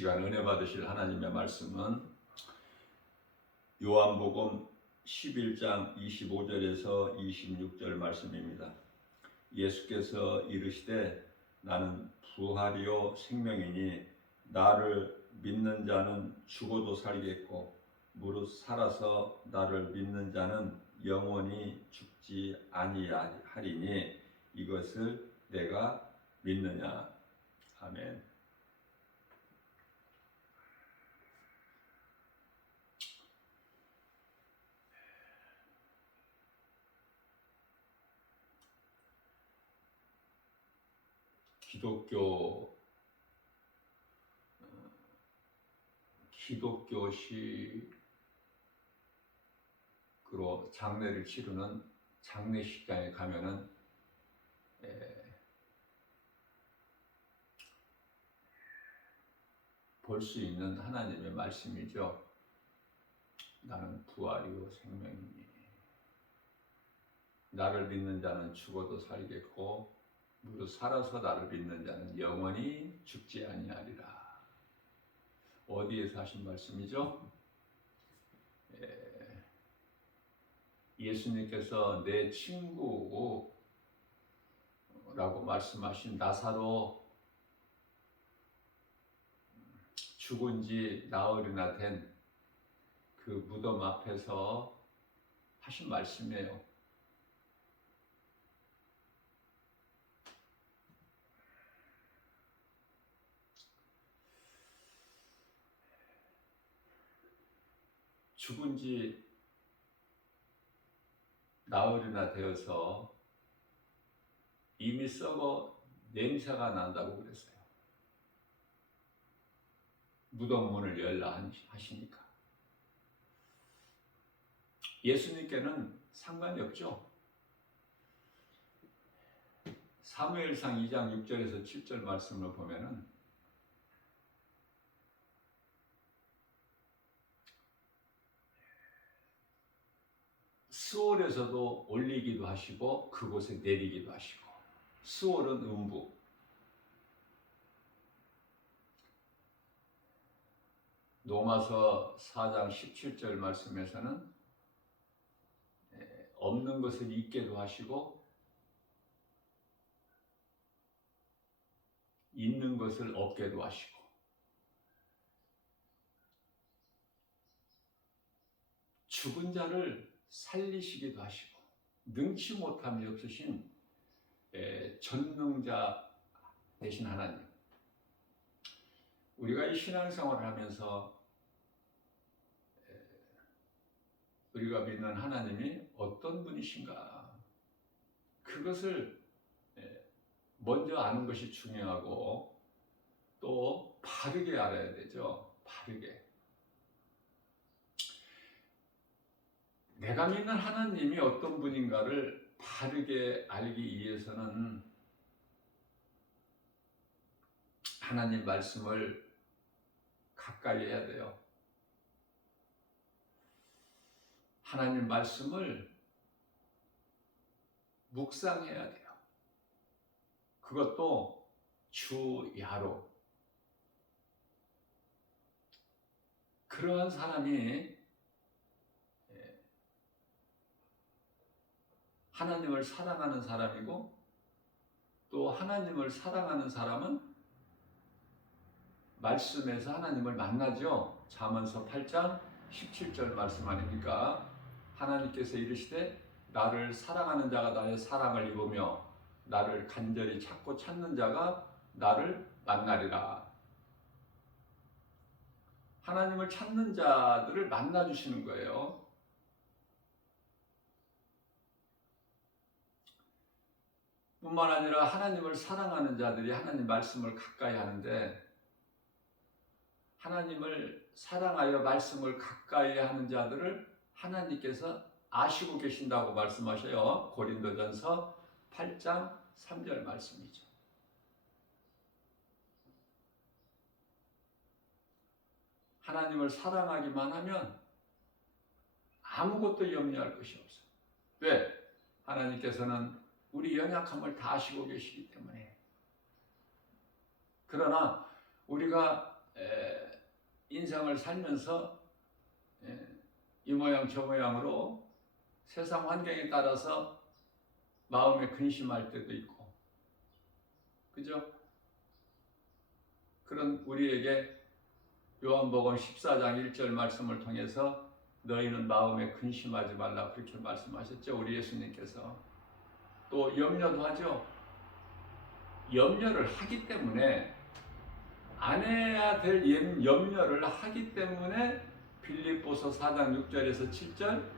시간 은혜 받으실 하나님의 말씀은 요한복음 11장 25절에서 26절 말씀입니다. 예수께서 이르시되 나는 부활이요 생명이니 나를 믿는 자는 죽어도 살겠고 무릇 살아서 나를 믿는 자는 영원히 죽지 아니하리니 이것을 내가 믿느냐. 아멘. 기독교식으로 장례를 치르는 장례식장에 가면은 볼 수 있는 하나님의 말씀이죠. 나는 부활이요 생명이니 나를 믿는 자는 죽어도 살겠고 무릇 살아서 나를 믿는 자는 영원히 죽지 아니하리라. 어디에서 하신 말씀이죠? 예수님께서 내 친구라고 말씀하신 나사로 죽은 지 나흘이나 된 그 무덤 앞에서 하신 말씀이에요. 죽은 지 나흘이나 되어서 이미 썩어 냄새가 난다고 그랬어요. 무덤 문을 열라 하시니까. 예수님께는 상관이 없죠. 사무엘상 2장 6절에서 7절 말씀을 보면은 스올에서도 올리기도 하시고 그곳에 내리기도 하시고, 스올은 음부, 로마서 4장 17절 말씀에서는 없는 것을 있게도 하시고 있는 것을 없게도 하시고, 죽은 자를 살리시기도 하시고, 능치 못함이 없으신 전능자 되신 하나님. 우리가 이 신앙생활을 하면서 우리가 믿는 하나님이 어떤 분이신가, 그것을 먼저 아는 것이 중요하고 또 바르게 알아야 되죠. 바르게. 내가 믿는 하나님이 어떤 분인가를 바르게 알기 위해서는 하나님 말씀을 가까이 해야 돼요. 하나님 말씀을 묵상해야 돼요. 그것도 주야로. 그러한 사람이 하나님을 사랑하는 사람이고, 또 하나님을 사랑하는 사람은 말씀에서 하나님을 만나죠. 잠언서 8장 17절 말씀 아닙니까? 하나님께서 이르시되 나를 사랑하는 자가 나의 사랑을 입으며 나를 간절히 찾고 찾는 자가 나를 만나리라. 하나님을 찾는 자들을 만나주시는 거예요. 뿐만 아니라 하나님을 사랑하는 자들이 하나님 말씀을 가까이 하는데, 하나님을 사랑하여 말씀을 가까이 하는 자들을 하나님께서 아시고 계신다고 말씀하셔요. 고린도전서 8장 3절 말씀이죠. 하나님을 사랑하기만 하면 아무것도 염려할 것이 없어요. 왜? 하나님께서는 우리 연약함을 다 아시고 계시기 때문에. 그러나 우리가 인생을 살면서 이 모양 저 모양으로 세상 환경에 따라서 마음에 근심할 때도 있고, 그죠? 그런 우리에게 요한복음 14장 1절 말씀을 통해서 너희는 마음에 근심하지 말라 그렇게 말씀하셨죠. 우리 예수님께서. 또 염려도 하죠. 염려를 하기 때문에, 안 해야 될 염려를 하기 때문에 빌립보서 4장 6절에서 7절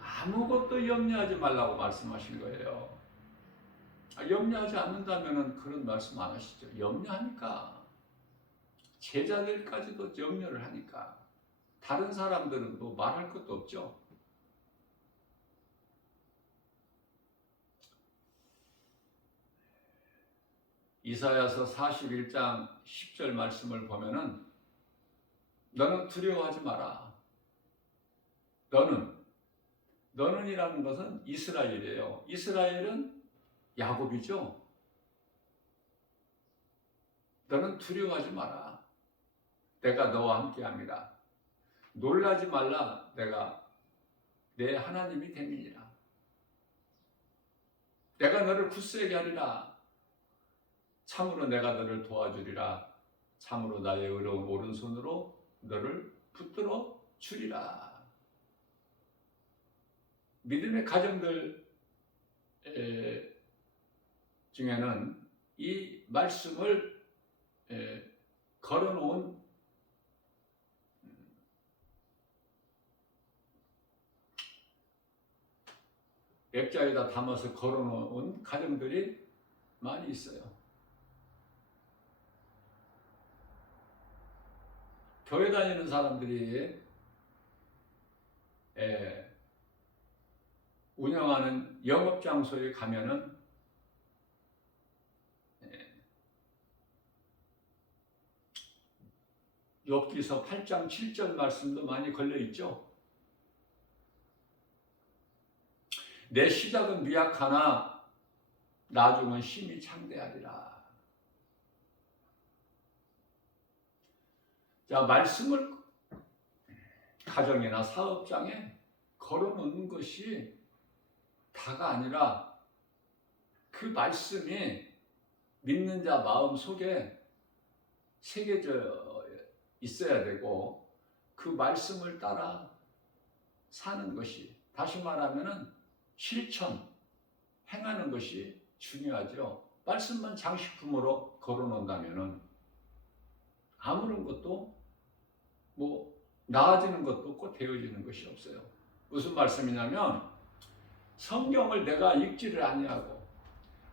아무것도 염려하지 말라고 말씀하신 거예요. 염려하지 않는다면 그런 말씀 안 하시죠. 염려하니까. 제자들까지도 염려를 하니까. 다른 사람들은 뭐 말할 것도 없죠. 이사야서 41장 10절 말씀을 보면은 너는 두려워하지 마라. 너는이라는 것은 이스라엘이에요. 이스라엘은 야곱이죠. 너는 두려워하지 마라. 내가 너와 함께합니다. 놀라지 말라. 내가 내 하나님이 됨이니라. 내가 너를 굳세게 하리라. 참으로 내가 너를 도와주리라. 참으로 나의 의로운 오른손으로 너를 붙들어 주리라. 믿음의 가정들 중에는 이 말씀을 걸어놓은 액자에다 담아서 걸어놓은 가정들이 많이 있어요. 교회 다니는 사람들이 운영하는 영업장소에 가면은 욥기서 8장 7절 말씀도 많이 걸려있죠. 내 시작은 미약하나 나중은 심히 창대하리라. 자, 말씀을 가정이나 사업장에 걸어놓는 것이 다가 아니라 그 말씀이 믿는 자 마음 속에 새겨져 있어야 되고 그 말씀을 따라 사는 것이, 다시 말하면은 실천, 행하는 것이 중요하죠. 말씀만 장식품으로 걸어놓는다면은 아무런 것도 나아지는 것도 없고 되어지는 것이 없어요. 무슨 말씀이냐면 성경을 내가 읽지를 아니하고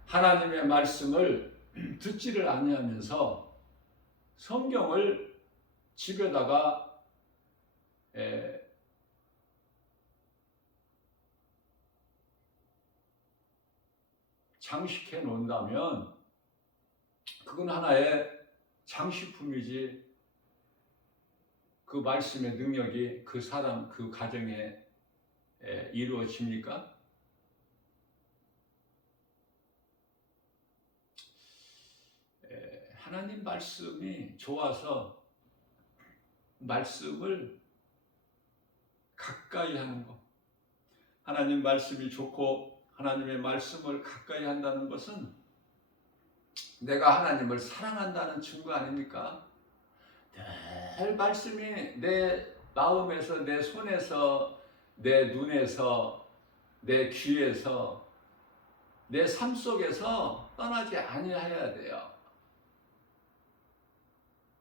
하나님의 말씀을 듣지를 아니하면서 성경을 집에다가 장식해 놓는다면 그건 하나의 장식품이지 그 말씀의 능력이 그 사람, 그 가정에 이루어집니까? 하나님 말씀이 좋아서 말씀을 가까이 하는 것, 하나님 말씀이 좋고 하나님의 말씀을 가까이 한다는 것은 내가 하나님을 사랑한다는 증거 아닙니까? 늘 말씀이 내 마음에서, 내 손에서, 내 눈에서, 내 귀에서, 내 삶 속에서 떠나지 아니하여야 돼요.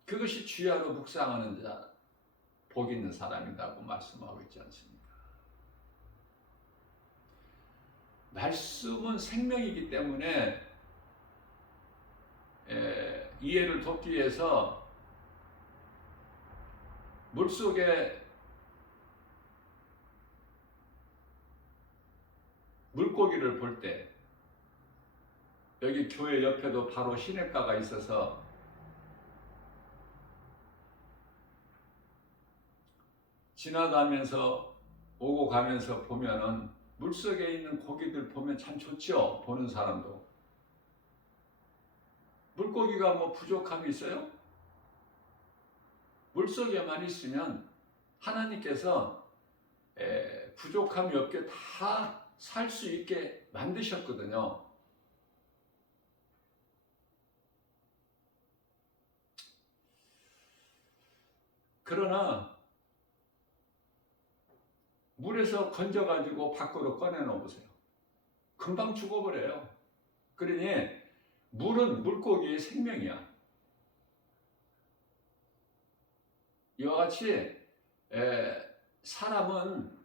그것이 주야로 묵상하는 자, 복 있는 사람이라고 말씀하고 있지 않습니까? 말씀은 생명이기 때문에 이해를 돕기 위해서 물속에 물고기를 볼 때, 여기 교회 옆에도 바로 시냇가가 있어서 지나가면서 오고 가면서 보면은 물속에 있는 고기들 보면 참 좋죠. 보는 사람도. 물고기가 부족함이 있어요? 물속에만 있으면 하나님께서 부족함이 없게 다 살 수 있게 만드셨거든요. 그러나 물에서 건져가지고 밖으로 꺼내놓아 보세요. 금방 죽어버려요. 그러니 물은 물고기의 생명이야. 이와 같이 사람은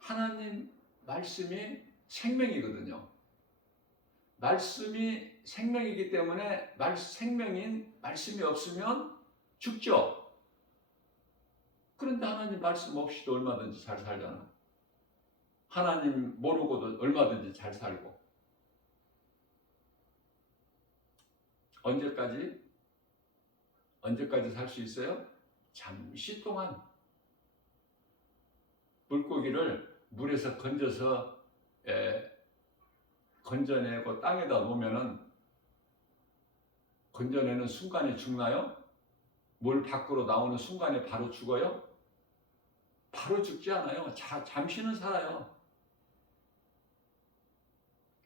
하나님 말씀이 생명이거든요. 말씀이 생명이기 때문에 생명인 말씀이 없으면 죽죠. 그런데 하나님 말씀 없이도 얼마든지 잘 살잖아. 하나님 모르고도 얼마든지 잘 살고. 언제까지 살 수 있어요? 잠시 동안. 물고기를 물에서 건져서 건져내고 땅에다 놓으면은 건져내는 순간에 죽나요? 물 밖으로 나오는 순간에 바로 죽어요? 바로 죽지 않아요. 잠시는 살아요.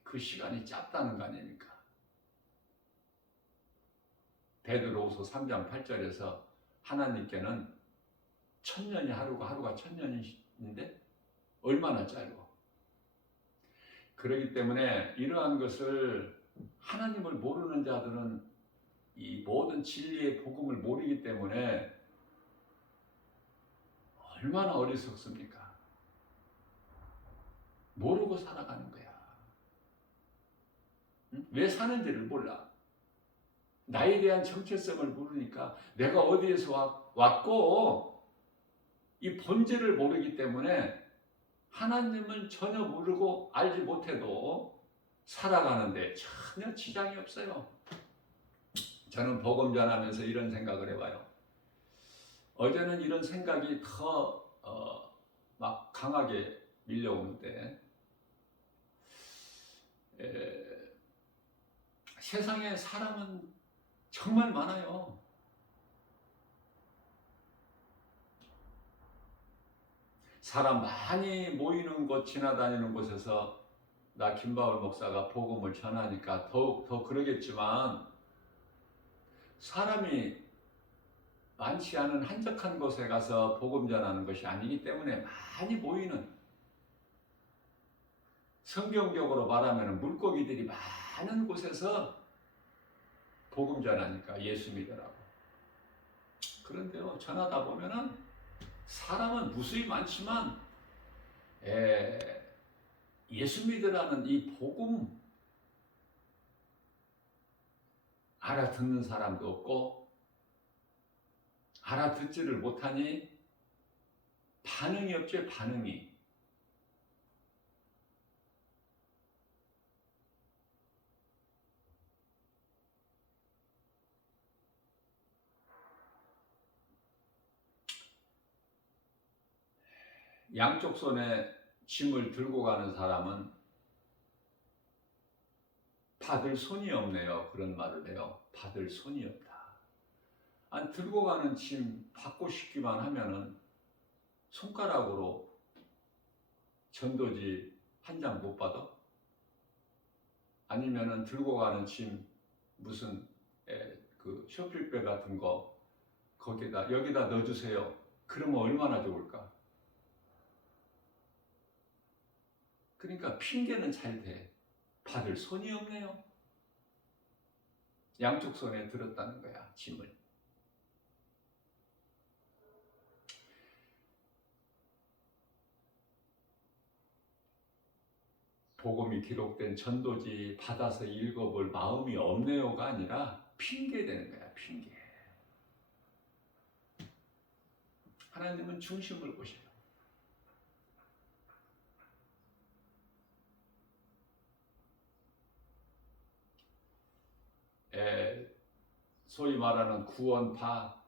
그 시간이 짧다는 거 아닙니까? 베드로후서 3장 8절에서 하나님께는 천년이 하루가 천년인데 얼마나 짧고. 그렇기 때문에 이러한 것을 하나님을 모르는 자들은 이 모든 진리의 복음을 모르기 때문에 얼마나 어리석습니까? 모르고 살아가는 거야. 응? 왜 사는지를 몰라. 나에 대한 정체성을 모르니까 내가 어디에서 왔고 이 본질을 모르기 때문에 하나님을 전혀 모르고 알지 못해도 살아가는데 전혀 지장이 없어요. 저는 복음 전하면서 이런 생각을 해봐요. 어제는 이런 생각이 더 막 강하게 밀려오는데 세상에 사람은 정말 많아요. 사람 많이 모이는 곳, 지나다니는 곳에서 나 김바울 목사가 복음을 전하니까 더욱 더 그러겠지만 사람이 많지 않은 한적한 곳에 가서 복음 전하는 것이 아니기 때문에 많이 모이는, 성경적으로 말하면 물고기들이 많은 곳에서 복음 전하니까 예수 믿으라고. 그런데요, 전하다 보면은 사람은 무수히 많지만 예수 믿으라는 이 복음 알아듣는 사람도 없고 알아듣지를 못하니 반응이 없죠. 반응이. 양쪽 손에 짐을 들고 가는 사람은 받을 손이 없네요. 그런 말을 해요. 받을 손이 없다. 아니, 들고 가는 짐 받고 싶기만 하면은 손가락으로 전도지 한 장 못 받아? 아니면은 들고 가는 짐 무슨 그 쇼핑백 같은 거 거기다 여기다 넣어주세요. 그러면 얼마나 좋을까? 그러니까 핑계는 잘 돼. 받을 손이 없네요. 양쪽 손에 들었다는 거야, 짐을. 복음이 기록된 전도지 받아서 읽어볼 마음이 없네요가 아니라 핑계 되는 거야, 핑계. 하나님은 중심을 보셔요. 소위 말하는 구원파,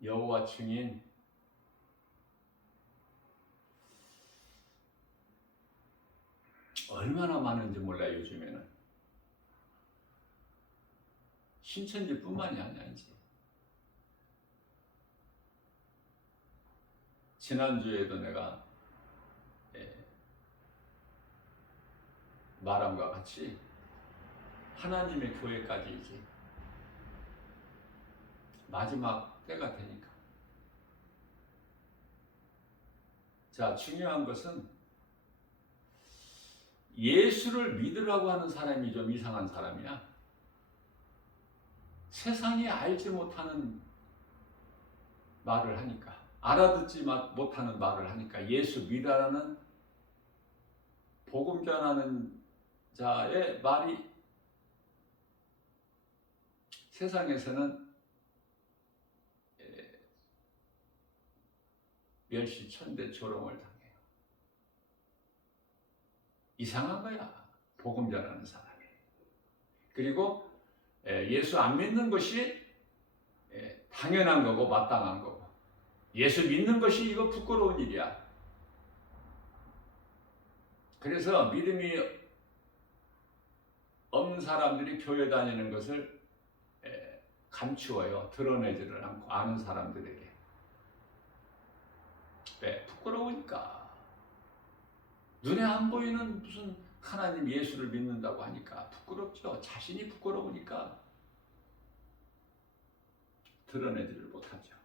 여호와 증인, 얼마나 많은지 몰라요. 요즘에는 신천지뿐만이 아니야 이제. 지난주에도 내가 말함과 같이 하나님의 교회까지 이제 마지막 때가 되니까. 자, 중요한 것은 예수를 믿으라고 하는 사람이 좀 이상한 사람이야. 세상이 알지 못하는 말을 하니까, 알아듣지 못하는 말을 하니까 예수 믿으라는 복음 전하는 자의 말이 세상에서는 멸시 천대 조롱을 당해요. 이상한 거야, 복음 전하는 사람이. 그리고 예수 안 믿는 것이 당연한 거고 마땅한 거고, 예수 믿는 것이 이거 부끄러운 일이야. 그래서 믿음이 없는 사람들이 교회 다니는 것을 감추어요. 드러내지를 않고, 아는 사람들에게. 왜? 부끄러우니까. 눈에 안 보이는 무슨 하나님 예수를 믿는다고 하니까 부끄럽죠. 자신이 부끄러우니까 드러내지를 못하죠.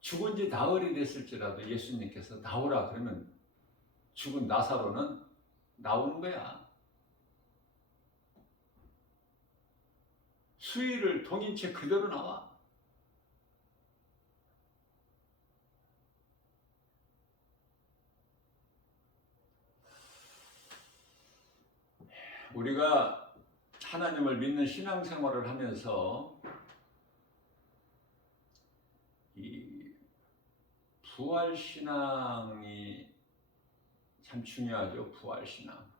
죽은 지 나흘이 됐을지라도 예수님께서 나오라 그러면 죽은 나사로는 나오는 거야. 수의를 동인 채 그대로 나와. 우리가 하나님을 믿는 신앙생활을 하면서 이 부활신앙이 참 중요하죠. 부활신앙.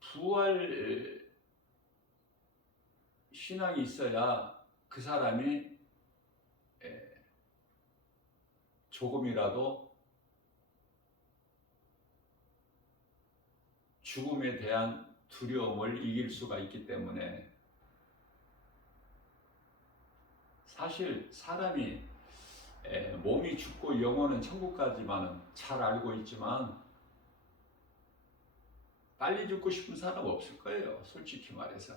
부활 신앙이 있어야 그 사람이 조금이라도 죽음에 대한 두려움을 이길 수가 있기 때문에, 사실 사람이 몸이 죽고 영혼은 천국까지만은 잘 알고 있지만 빨리 죽고 싶은 사람 없을 거예요. 솔직히 말해서.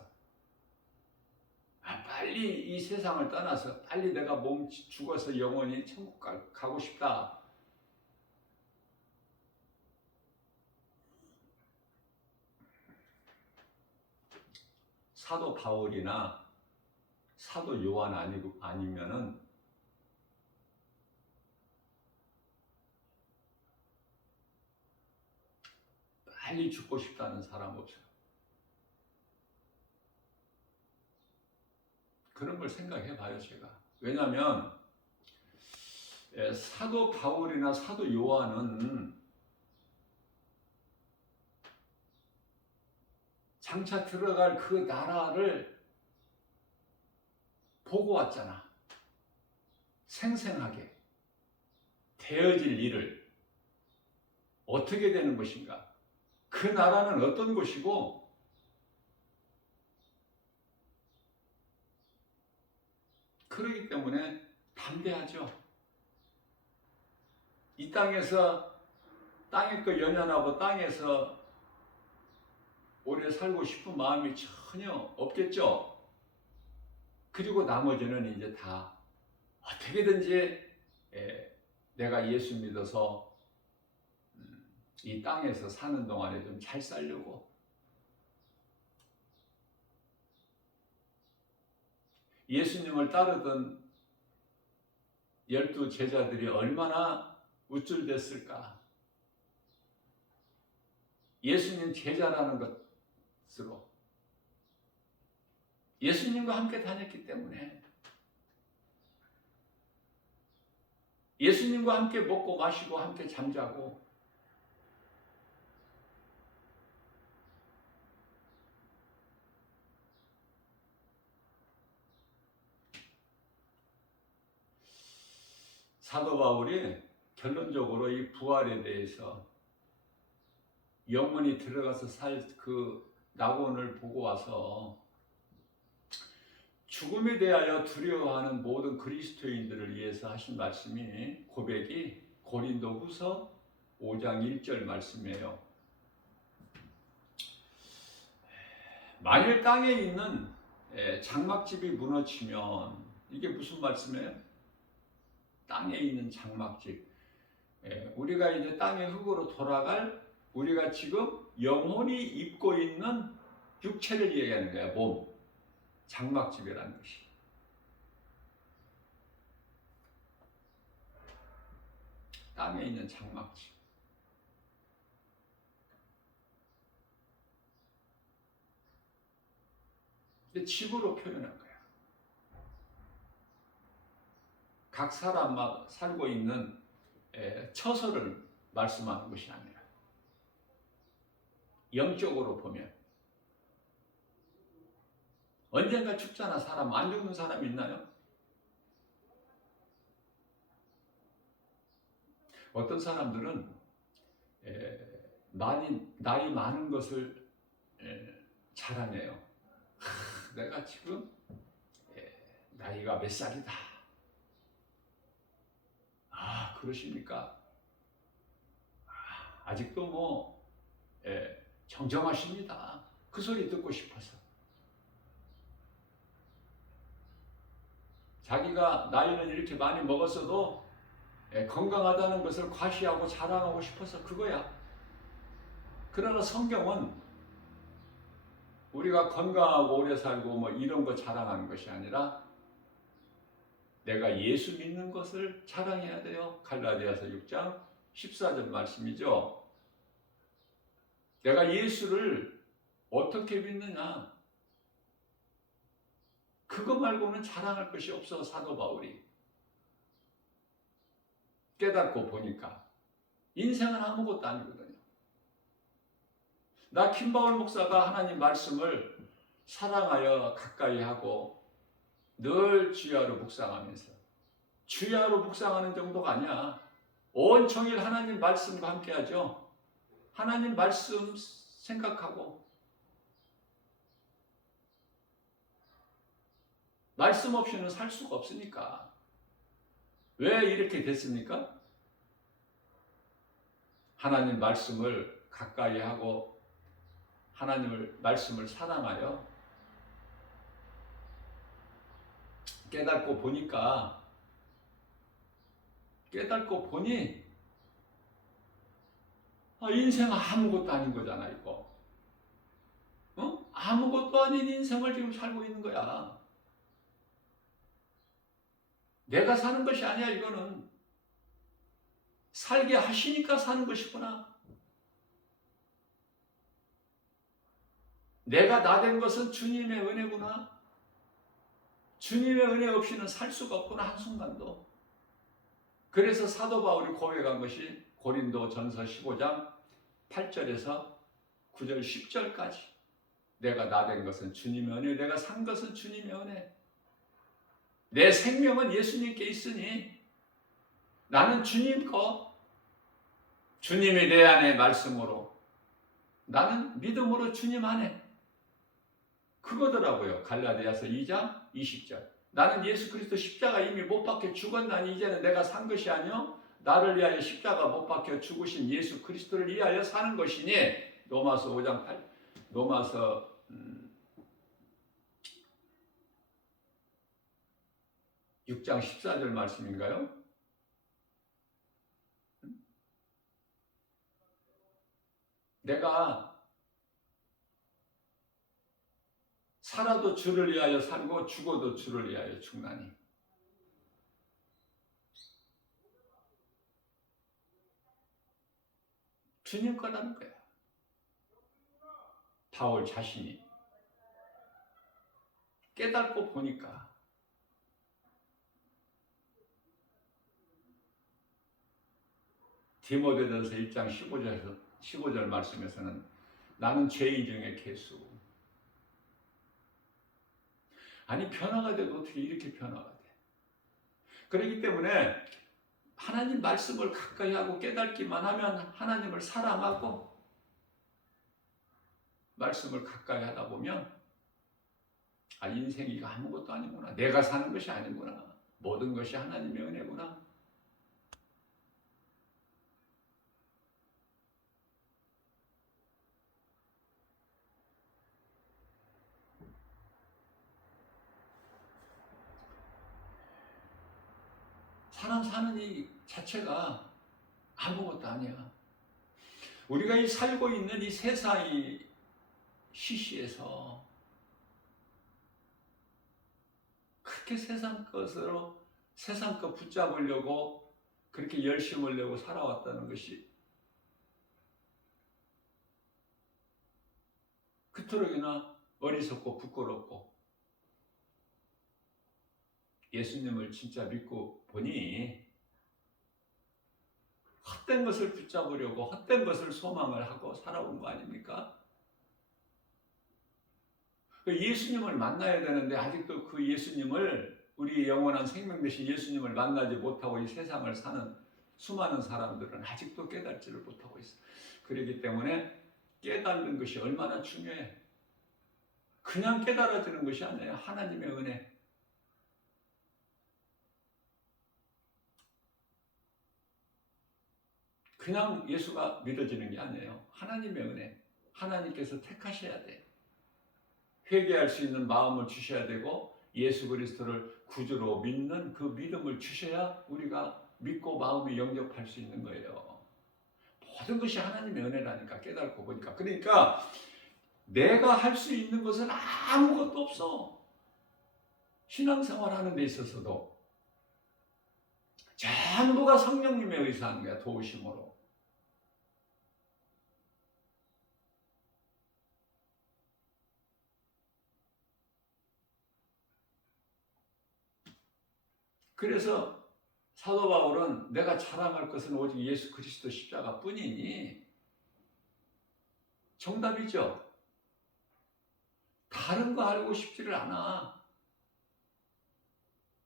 빨리 이 세상을 떠나서 빨리 내가 몸 죽어서 영원히 천국 가고 싶다. 사도 바울이나 사도 요한 아니면은 빨리 죽고 싶다는 사람 없어요. 그런 걸 생각해 봐요, 제가. 왜냐하면 사도 바울이나 사도 요한은 장차 들어갈 그 나라를 보고 왔잖아. 생생하게. 되어질 일을 어떻게 되는 것인가. 그 나라는 어떤 곳이고 그러기 때문에 담대하죠. 이 땅에서 땅의 거 연연하고 땅에서 오래 살고 싶은 마음이 전혀 없겠죠. 그리고 나머지는 이제 다 어떻게든지 내가 예수 믿어서 이 땅에서 사는 동안에 좀 잘 살려고. 예수님을 따르던 12 제자들이 얼마나 우쭐댔을까. 예수님 제자라는 것으로 예수님과 함께 다녔기 때문에, 예수님과 함께 먹고 마시고 함께 잠자고, 사도 바울이 결론적으로 이 부활에 대해서 영혼이 들어가서 살 그 낙원을 보고 와서 죽음에 대하여 두려워하는 모든 그리스도인들을 위해서 하신 말씀이 고백이 고린도후서 5장 1절 말씀이에요. 만일 땅에 있는 장막집이 무너지면, 이게 무슨 말씀이에요? 땅에 있는 장막집, 우리가 이제 땅의 흙으로 돌아갈, 우리가 지금 영혼이 입고 있는 육체를 얘기하는 거야. 몸, 장막집이라는 것이. 땅에 있는 장막집. 집으로 표현한 거야. 각 사람마다 살고 있는 처소를 말씀하는 것이 아니라, 영적으로 보면 언젠가 죽잖아. 사람 안 죽는 사람 있나요? 어떤 사람들은 나이 많은 것을 자랑해요. 내가 지금 나이가 몇 살이다. 아, 그러십니까? 아직도 뭐 정정하십니다. 그 소리 듣고 싶어서. 자기가 나이는 이렇게 많이 먹었어도 건강하다는 것을 과시하고 자랑하고 싶어서 그거야. 그러나 성경은 우리가 건강하고 오래 살고 뭐 이런 거 자랑하는 것이 아니라 내가 예수 믿는 것을 자랑해야 돼요. 갈라디아서 6장 14절 말씀이죠. 내가 예수를 어떻게 믿느냐, 그거 말고는 자랑할 것이 없어. 사도 바울이 깨닫고 보니까 인생은 아무것도 아니거든요. 나 김바울 목사가 하나님 말씀을 사랑하여 가까이 하고 늘 주야로 묵상하면서, 주야로 묵상하는 정도가 아니야. 온종일 하나님 말씀과 함께 하죠. 하나님 말씀 생각하고, 말씀 없이는 살 수가 없으니까. 왜 이렇게 됐습니까? 하나님 말씀을 가까이 하고 하나님을 말씀을 사랑하여 깨닫고 보니 인생 아무것도 아닌 거잖아. 이거 아무것도 아닌 인생을 지금 살고 있는 거야. 내가 사는 것이 아니야. 이거는 살게 하시니까 사는 것이구나. 내가 나 된 것은 주님의 은혜구나. 주님의 은혜 없이는 살 수가 없구나, 한순간도. 그래서 사도 바울이 고백한 것이 고린도 전서 15장 8절에서 9절 10절까지 내가 나 된 것은 주님의 은혜, 내가 산 것은 주님의 은혜, 내 생명은 예수님께 있으니 나는 주님 거, 주님이 내 안에 말씀으로, 나는 믿음으로 주님 안에, 그거더라고요. 갈라디아서 2장 20절. 나는 예수 그리스도 십자가 이미 못 박혀 죽었나니 이제는 내가 산 것이 아니요 나를 위하여 십자가 못 박혀 죽으신 예수 그리스도를 위하여 사는 것이니. 로마서 5장 8, 로마서 6장 14절 말씀인가요? 내가 살아도 주를 위하여 살고 죽어도 주를 위하여 죽나니. 주님 거라는 거야. 바울 자신이 깨닫고 보니까 디모데전서 1장 15절 말씀에서는 나는 죄인 중에 괴수. 아니, 변화가 돼도 어떻게 이렇게 변화가 돼? 그렇기 때문에 하나님 말씀을 가까이 하고 깨닫기만 하면 하나님을 사랑하고 말씀을 가까이 하다 보면 아, 인생이 아무것도 아니구나. 내가 사는 것이 아니구나. 모든 것이 하나님의 은혜구나. 사람 사는 이 자체가 아무것도 아니야. 우리가 이 살고 있는 이 세상이 시시해서 그렇게 세상 것 붙잡으려고 그렇게 열심을 내고 살아왔다는 것이 그토록이나 어리석고 부끄럽고 예수님을 진짜 믿고 보니 헛된 것을 붙잡으려고 헛된 것을 소망을 하고 살아온 거 아닙니까? 예수님을 만나야 되는데 아직도 그 예수님을 우리 영원한 생명 되신 예수님을 만나지 못하고 이 세상을 사는 수많은 사람들은 아직도 깨닫지를 못하고 있어. 그렇기 때문에 깨닫는 것이 얼마나 중요해. 그냥 깨달아지는 것이 아니에요. 하나님의 은혜. 그냥 예수가 믿어지는 게 아니에요. 하나님의 은혜. 하나님께서 택하셔야 돼. 회개할 수 있는 마음을 주셔야 되고 예수 그리스도를 구주로 믿는 그 믿음을 주셔야 우리가 믿고 마음이 영접할 수 있는 거예요. 모든 것이 하나님의 은혜라니까 깨닫고 보니까. 그러니까 내가 할 수 있는 것은 아무것도 없어. 신앙생활 하는 데 있어서도 전부가 성령님의 의사한 거야. 도우심으로. 그래서 사도 바울은 내가 자랑할 것은 오직 예수 그리스도 십자가 뿐이니 정답이죠. 다른 거 알고 싶지를 않아.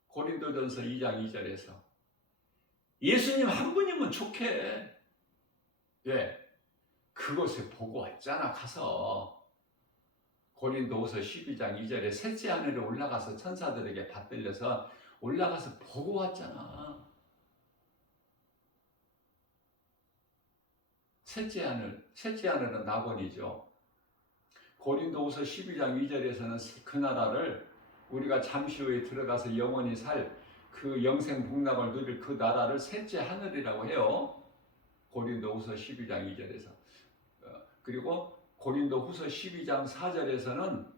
고린도전서 2장 2절에서 예수님 한 분이면 좋게. 왜? 그곳에 보고 왔잖아. 가서 고린도후서 12장 2절에 셋째 하늘에 올라가서 천사들에게 받들려서 올라가서 보고 왔잖아. 셋째 하늘은 낙원이죠. 고린도후서 12장 2절에서는 그 나라를 우리가 잠시 후에 들어가서 영원히 살 그 영생 복락을 누릴 그 나라를 셋째 하늘이라고 해요. 고린도후서 12장 2절에서. 그리고 고린도후서 12장 4절에서는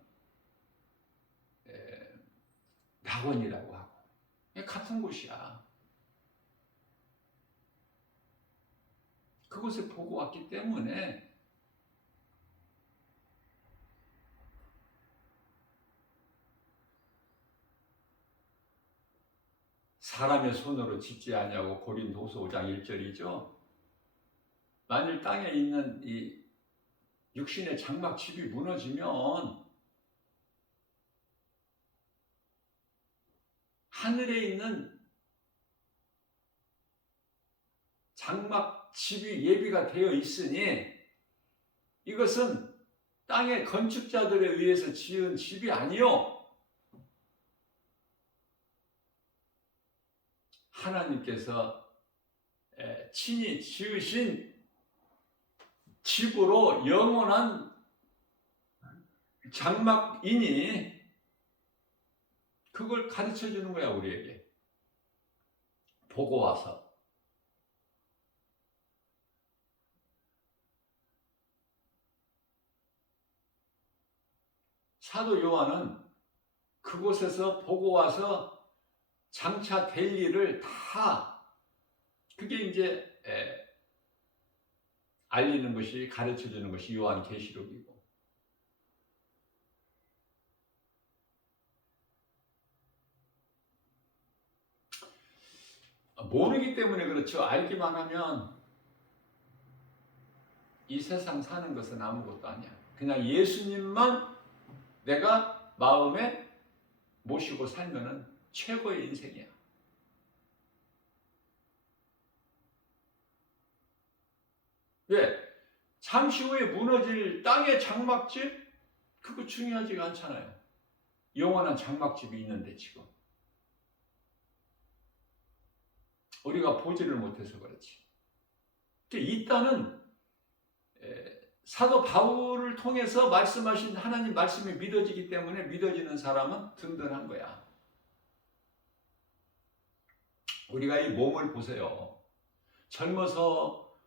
낙원이라고 하고 같은 곳이야. 그곳을 보고 왔기 때문에 사람의 손으로 짓지 아니하고 고린도후서 5장 1절이죠. 만일 땅에 있는 이 육신의 장막 집이 무너지면 하늘에 있는 장막 집이 예비가 되어 있으니 이것은 땅의 건축자들에 의해서 지은 집이 아니요. 하나님께서 친히 지으신 집으로 영원한 장막이니 그걸 가르쳐 주는 거야, 우리에게. 보고 와서. 사도 요한은 그곳에서 보고 와서 장차 될 일을 다 그게 이제 알리는 것이 가르쳐 주는 것이 요한계시록이고 모르기 때문에 그렇죠. 알기만 하면 이 세상 사는 것은 아무것도 아니야. 그냥 예수님만 내가 마음에 모시고 살면은 최고의 인생이야. 왜? 잠시 후에 무너질 땅의 장막집? 그거 중요하지가 않잖아요. 영원한 장막집이 있는데 지금 우리가 보지를 못해서 그렇지. 이 땅은 사도 바울을 통해서 말씀하신 하나님 말씀이 믿어지기 때문에 믿어지는 사람은 든든한 거야. 우리가 이 몸을 보세요. 젊어서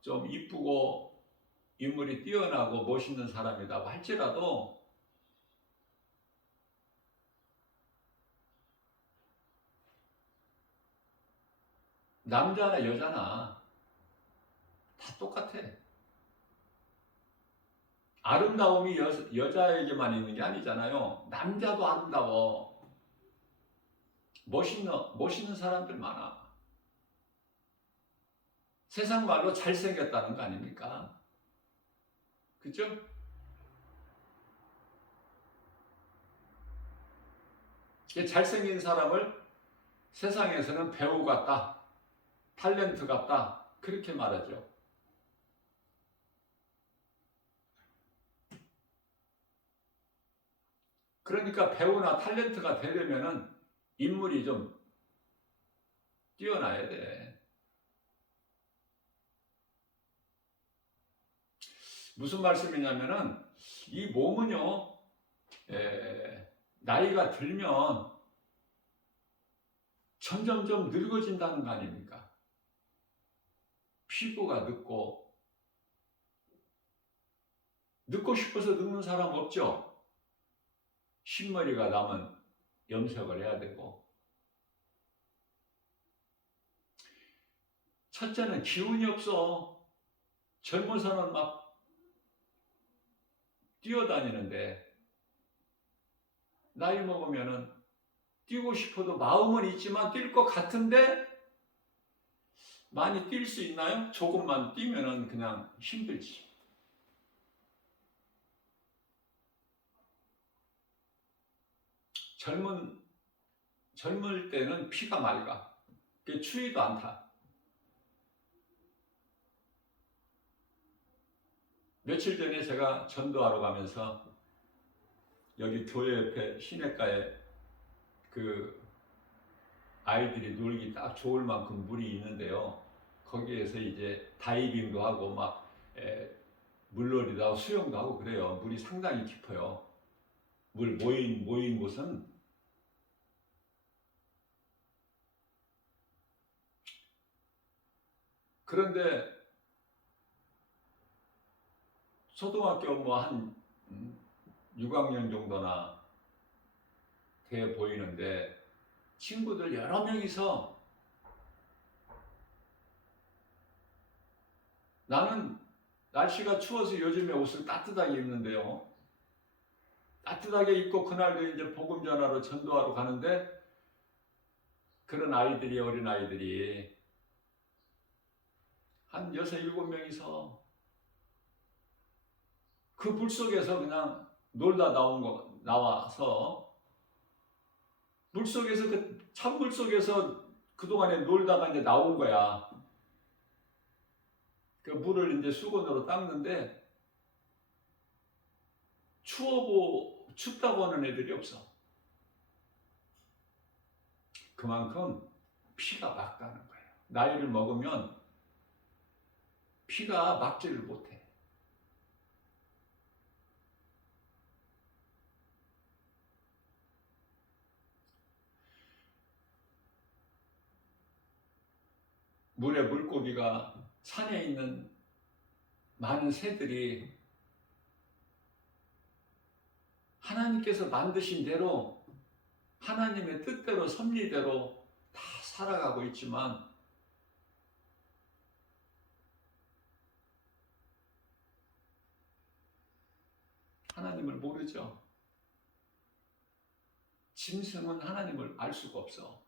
좀 이쁘고 인물이 뛰어나고 멋있는 사람이라고 할지라도 남자나 여자나 다 똑같아. 아름다움이 여자에게만 있는 게 아니잖아요. 남자도 아름다워. 멋있는 사람들 많아. 세상 말로 잘생겼다는 거 아닙니까? 그죠? 잘생긴 사람을 세상에서는 배우 같다, 탤런트 같다, 그렇게 말하죠. 그러니까 배우나 탤런트가 되려면은 인물이 좀 뛰어나야 돼. 무슨 말씀이냐면은 이 몸은요, 나이가 들면 점점점 늙어진다는 거 아닙니까? 피부가 늙고 싶어서 늙는 사람 없죠? 흰머리가 나면 염색을 해야 되고. 첫째는 기운이 없어. 젊어서는 막 뛰어다니는데 나이 먹으면은 뛰고 싶어도 마음은 있지만 뛸 것 같은데 많이 뛸 수 있나요? 조금만 뛰면은 그냥 힘들지. 젊을 때는 피가 맑아. 추위도 안 타. 며칠 전에 제가 전도하러 가면서 여기 교회 옆에 시내가에 그 아이들이 놀기 딱 좋을 만큼 물이 있는데요. 거기에서 이제 다이빙도 하고 막 물놀이도 하고 수영도 하고 그래요. 물이 상당히 깊어요. 물 모인 곳은. 그런데 초등학교 뭐 한 6학년 정도나 돼 보이는데 친구들 여러 명이서 나는 날씨가 추워서 요즘에 옷을 따뜻하게 입는데요. 따뜻하게 입고 그날도 이제 복음 전하러 전도하러 가는데 그런 아이들이, 어린 아이들이 한 6, 7명이서 그 물 속에서 그냥 놀다 나와서 물 속에서 그 찬물 속에서 그동안에 놀다가 이제 나온 거야. 그 물을 이제 수건으로 닦는데 춥다고 하는 애들이 없어. 그만큼 피가 맑다는 거예요. 나이를 먹으면 피가 막지를 못해. 물에 물고기가 산에 있는 많은 새들이 하나님께서 만드신 대로 하나님의 뜻대로 섭리대로 다 살아가고 있지만 하나님을 모르죠. 짐승은 하나님을 알 수가 없어.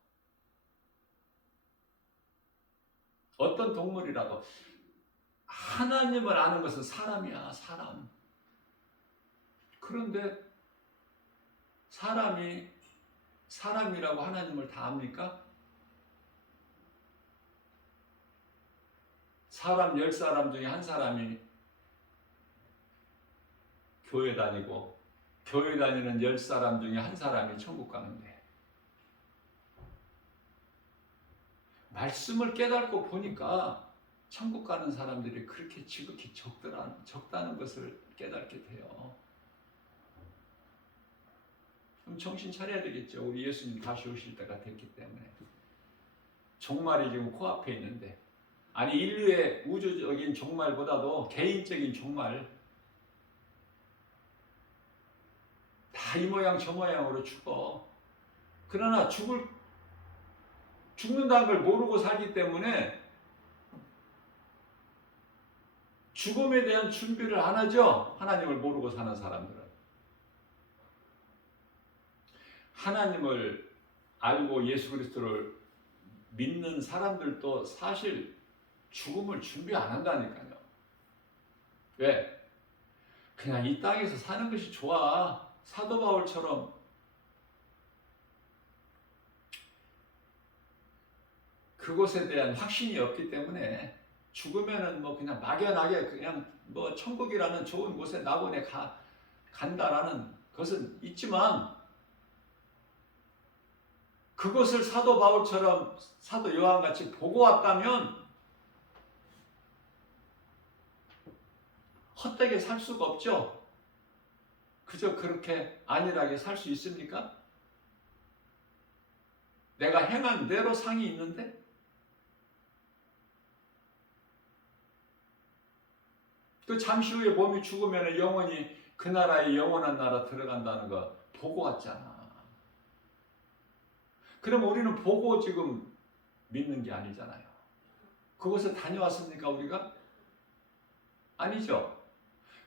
어떤 동물이라도 하나님을 아는 것은 사람이야, 사람. 그런데 사람이 사람이라고 하나님을 다 압니까? 사람 10사람 중에 한 사람이 교회 다니고 교회 다니는 10사람 중에 한 사람이 천국 가는데 말씀을 깨닫고 보니까 천국 가는 사람들이 그렇게 지극히 적다는 것을 깨닫게 돼요. 그럼 정신 차려야 되겠죠. 우리 예수님 다시 오실 때가 됐기 때문에. 종말이 지금 코앞에 있는데, 아니 인류의 우주적인 종말보다도 개인적인 종말, 다 이 모양 저 모양으로 죽어. 그러나 죽는다는 걸 모르고 살기 때문에 죽음에 대한 준비를 안 하죠. 하나님을 모르고 사는 사람들은. 하나님을 알고 예수 그리스도를 믿는 사람들도 사실 죽음을 준비 안 한다니까요. 왜? 그냥 이 땅에서 사는 것이 좋아. 사도 바울처럼 그것에 대한 확신이 없기 때문에 죽으면은 뭐 그냥 막연하게 그냥 뭐 천국이라는 좋은 곳에 나보내 간다라는 것은 있지만, 그것을 사도 바울처럼 사도 요한같이 보고 왔다면 헛되게 살 수가 없죠. 그저 그렇게 안일하게 살 수 있습니까? 내가 행한 대로 상이 있는데? 또 잠시 후에 몸이 죽으면 영원히 그 나라의 영원한 나라 들어간다는 거 보고 왔잖아. 그럼 우리는 보고 지금 믿는 게 아니잖아요. 그곳에 다녀왔습니까, 우리가? 아니죠.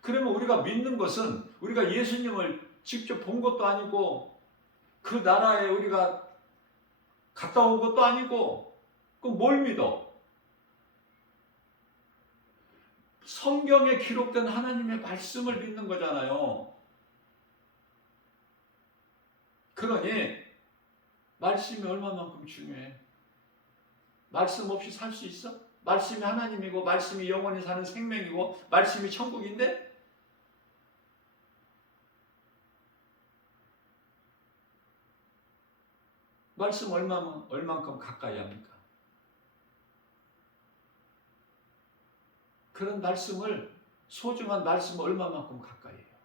그러면 우리가 믿는 것은 우리가 예수님을 직접 본 것도 아니고 그 나라에 우리가 갔다 온 것도 아니고, 그럼 뭘 믿어? 성경에 기록된 하나님의 말씀을 믿는 거잖아요. 그러니 말씀이 얼마만큼 중요해? 말씀 없이 살 수 있어? 말씀이 하나님이고 말씀이 영원히 사는 생명이고 말씀이 천국인데? 말씀 얼만큼 가까이 합니까? 그런 말씀을, 소중한 말씀을 얼마만큼 가까이 해요?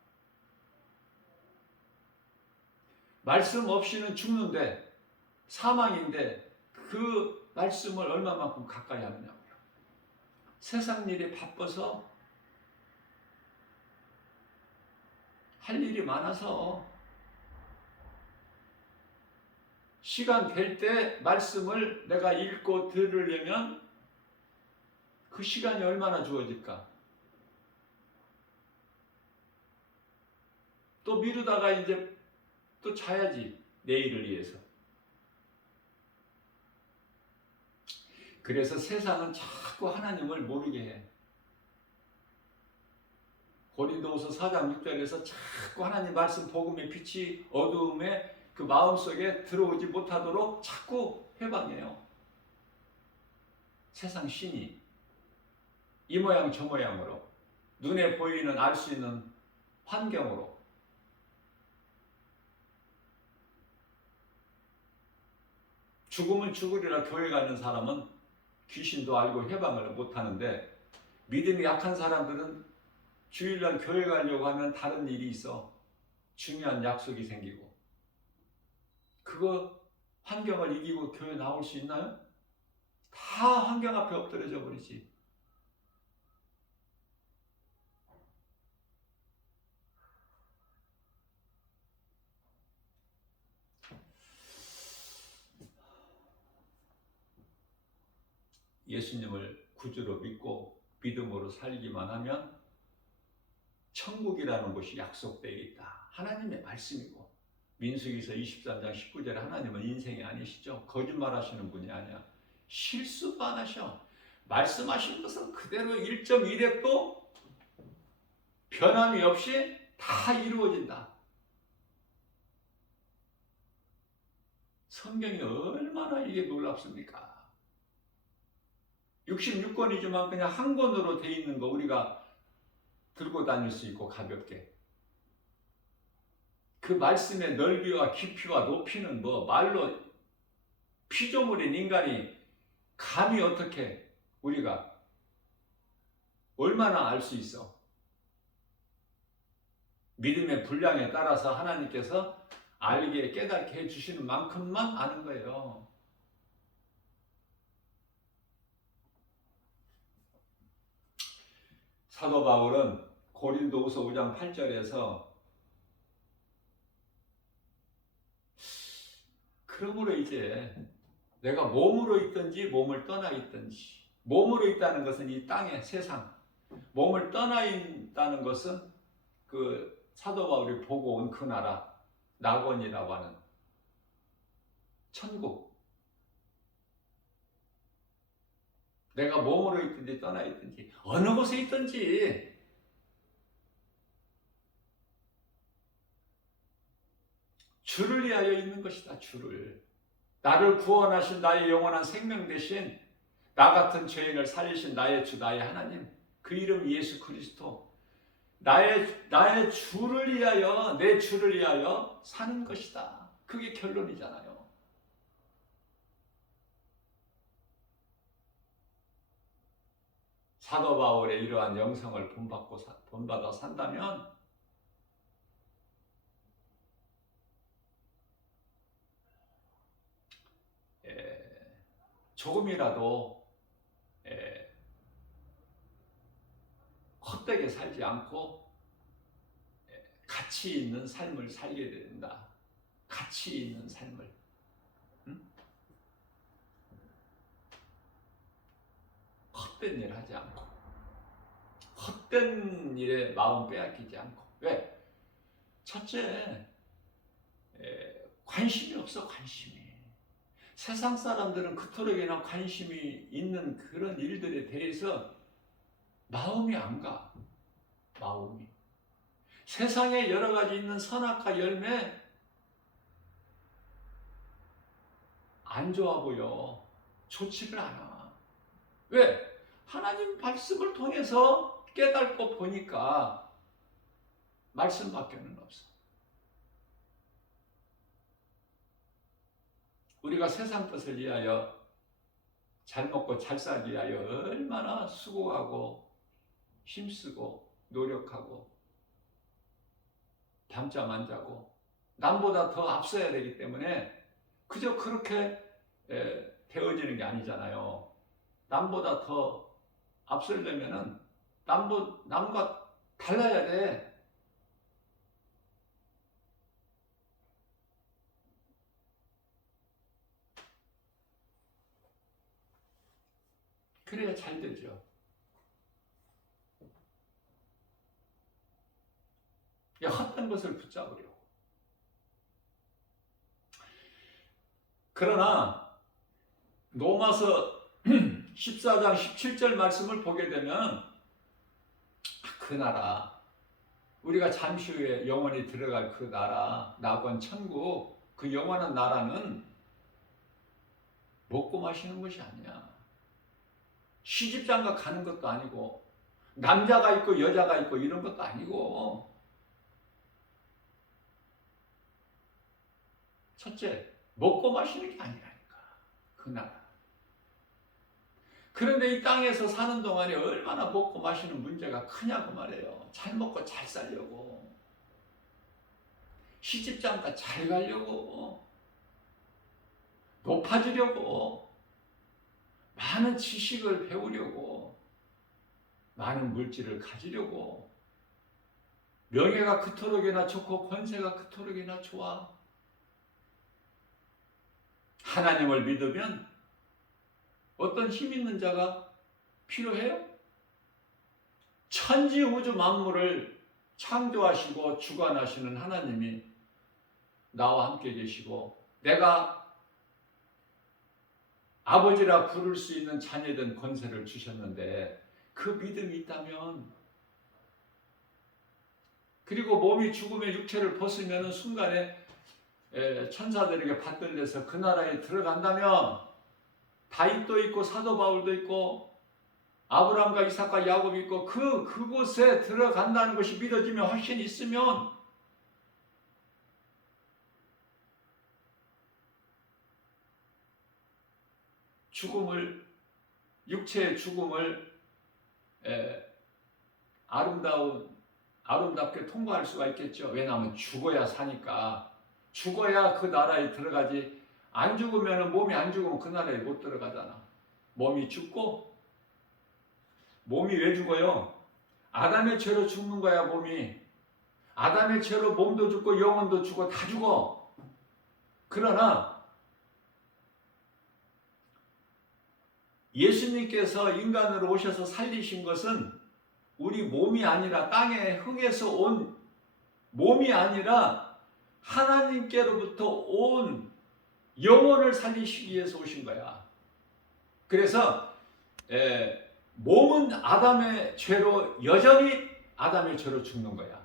말씀 없이는 죽는데, 사망인데 그 말씀을 얼마만큼 가까이 하느냐고요. 세상 일이 바빠서, 할 일이 많아서 시간 될 때 말씀을 내가 읽고 들으려면 그 시간이 얼마나 주어질까? 또 미루다가 이제 또 자야지, 내일을 위해서. 그래서 세상은 자꾸 하나님을 모르게 해. 고린도후서 4장 6절에서 자꾸 하나님 말씀 복음의 빛이 어두움에 그 마음속에 들어오지 못하도록 자꾸 해방해요. 세상 신이 이 모양 저 모양으로, 눈에 보이는 알 수 있는 환경으로. 죽으면 죽으리라 교회 가는 사람은 귀신도 알고 해방을 못하는데, 믿음이 약한 사람들은 주일날 교회 가려고 하면 다른 일이 있어. 중요한 약속이 생기고. 그거 환경을 이기고 교회 나올 수 있나요? 다 환경 앞에 엎드려져 버리지. 예수님을 구주로 믿고 믿음으로 살기만 하면 천국이라는 곳이 약속되어 있다. 하나님의 말씀이고, 민수기서 23장 19절에 하나님은 인생이 아니시죠. 거짓말하시는 분이 아니야. 실수도 안 하셔. 말씀하신 것은 그대로 1.1획도 변함이 없이 다 이루어진다. 성경이 얼마나 이게 놀랍습니까? 66권이지만 그냥 한 권으로 돼 있는 거 우리가 들고 다닐 수 있고 가볍게. 그 말씀의 넓이와 깊이와 높이는 뭐 말로 피조물인 인간이 감히 어떻게 우리가 얼마나 알 수 있어? 믿음의 분량에 따라서 하나님께서 알게 깨닫게 해주시는 만큼만 아는 거예요. 사도 바울은 고린도후서 5장 8절에서 그러므로 이제 내가 몸으로 있든지 몸을 떠나 있든지, 몸으로 있다는 것은 이 땅의 세상, 몸을 떠나 있다는 것은 그 사도 바울이 보고 온 그 나라, 낙원이라고 하는 천국. 내가 몸으로 있든지 떠나 있든지 어느 곳에 있든지 주를 위하여 있는 것이다. 주를. 나를 구원하신 나의 영원한 생명 대신 나 같은 죄인을 살리신 나의 주, 나의 하나님, 그 이름 예수 그리스도, 나의 주를 위하여, 내 주를 위하여 사는 것이다. 그게 결론이잖아요. 사도 바울의 이러한 영성을 본받아 산다면 조금이라도 헛되게 살지 않고 가치 있는 삶을 살게 된다. 가치 있는 삶을. 헛된 일 하지 않고, 헛된 일에 마음 빼앗기지 않고. 왜? 첫째, 관심이 없어. 관심이. 세상 사람들은 그토록이나 관심이 있는 그런 일들에 대해서 마음이 안 가. 마음이. 세상에 여러 가지 있는 선악과 열매 안 좋아 보여. 좋지를 않아. 왜? 하나님 말씀을 통해서 깨닫고 보니까 말씀밖에는 없어. 우리가 세상 것을 위하여, 잘 먹고 잘 살기 위하여 얼마나 수고하고 힘쓰고 노력하고 밤잠 안 자고 남보다 더 앞서야 되기 때문에 그저 그렇게 되어지는 게 아니잖아요. 남보다 더 앞서려면은 남과 달라야 돼. 그래야 잘 되죠. 헛된 것을 붙잡으려고. 그러나 로마서 14장 17절 말씀을 보게 되면 그 나라, 우리가 잠시 후에 영원히 들어갈 그 나라, 낙원 천국, 그 영원한 나라는 먹고 마시는 것이 아니야. 시집장가 가는 것도 아니고 남자가 있고 여자가 있고 이런 것도 아니고, 첫째, 먹고 마시는 게 아니라니까. 그 나라. 그런데 이 땅에서 사는 동안에 얼마나 먹고 마시는 문제가 크냐고 말이에요. 잘 먹고 잘 살려고, 시집장가 잘 가려고, 높아지려고, 많은 지식을 배우려고, 많은 물질을 가지려고, 명예가 그토록이나 좋고 권세가 그토록이나 좋아. 하나님을 믿으면 어떤 힘 있는 자가 필요해요? 천지 우주 만물을 창조하시고 주관하시는 하나님이 나와 함께 계시고 내가 아버지라 부를 수 있는 자녀된 권세를 주셨는데 그 믿음이 있다면, 그리고 몸이 죽음의 육체를 벗으면 순간에 천사들에게 받들려서 그 나라에 들어간다면, 다윗도 있고 사도 바울도 있고 아브라함과 이삭과 야곱이 있고 그곳에 들어간다는 것이 믿어지면, 확신이 있으면 죽음을, 육체의 죽음을 아름답게 통과할 수가 있겠죠. 왜냐하면 죽어야 사니까. 죽어야 그 나라에 들어가지. 안 죽으면, 몸이 안 죽으면 그 나라에 못 들어가잖아. 몸이 죽고, 몸이 왜 죽어요? 아담의 죄로 죽는 거야, 몸이. 아담의 죄로 몸도 죽고 영혼도 죽어, 다 죽어. 그러나 예수님께서 인간으로 오셔서 살리신 것은 우리 몸이 아니라 땅의 흙에서 온 몸이 아니라 하나님께로부터 온 영혼을 살리시기 위해서 오신 거야. 그래서 몸은 아담의 죄로 여전히 아담의 죄로 죽는 거야.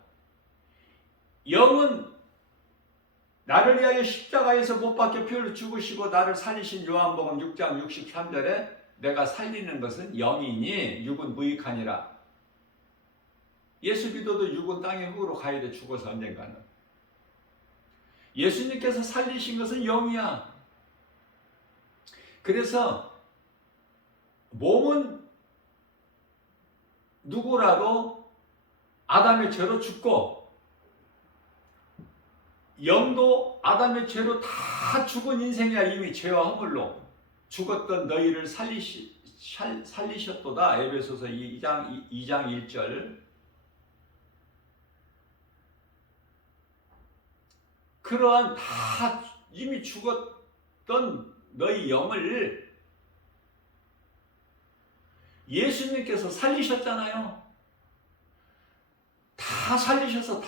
영은 나를 위하여 십자가에서 못 박혀 피 흘려 죽으시고 나를 살리신 요한복음 6장 63절에 내가 살리는 것은 영이니 육은 무익하니라. 예수 믿어도 육은 땅의 흙으로 가야 돼. 죽어서 언젠가는. 예수님께서 살리신 것은 영이야. 그래서 몸은 누구라도 아담의 죄로 죽고 영도 아담의 죄로 다 죽은 인생이야. 이미 죄와 허물로 죽었던 너희를 살리셨도다. 에베소서 2장 1절. 그러한 다 이미 죽었던 너희 영을 예수님께서 살리셨잖아요. 다 살리셔서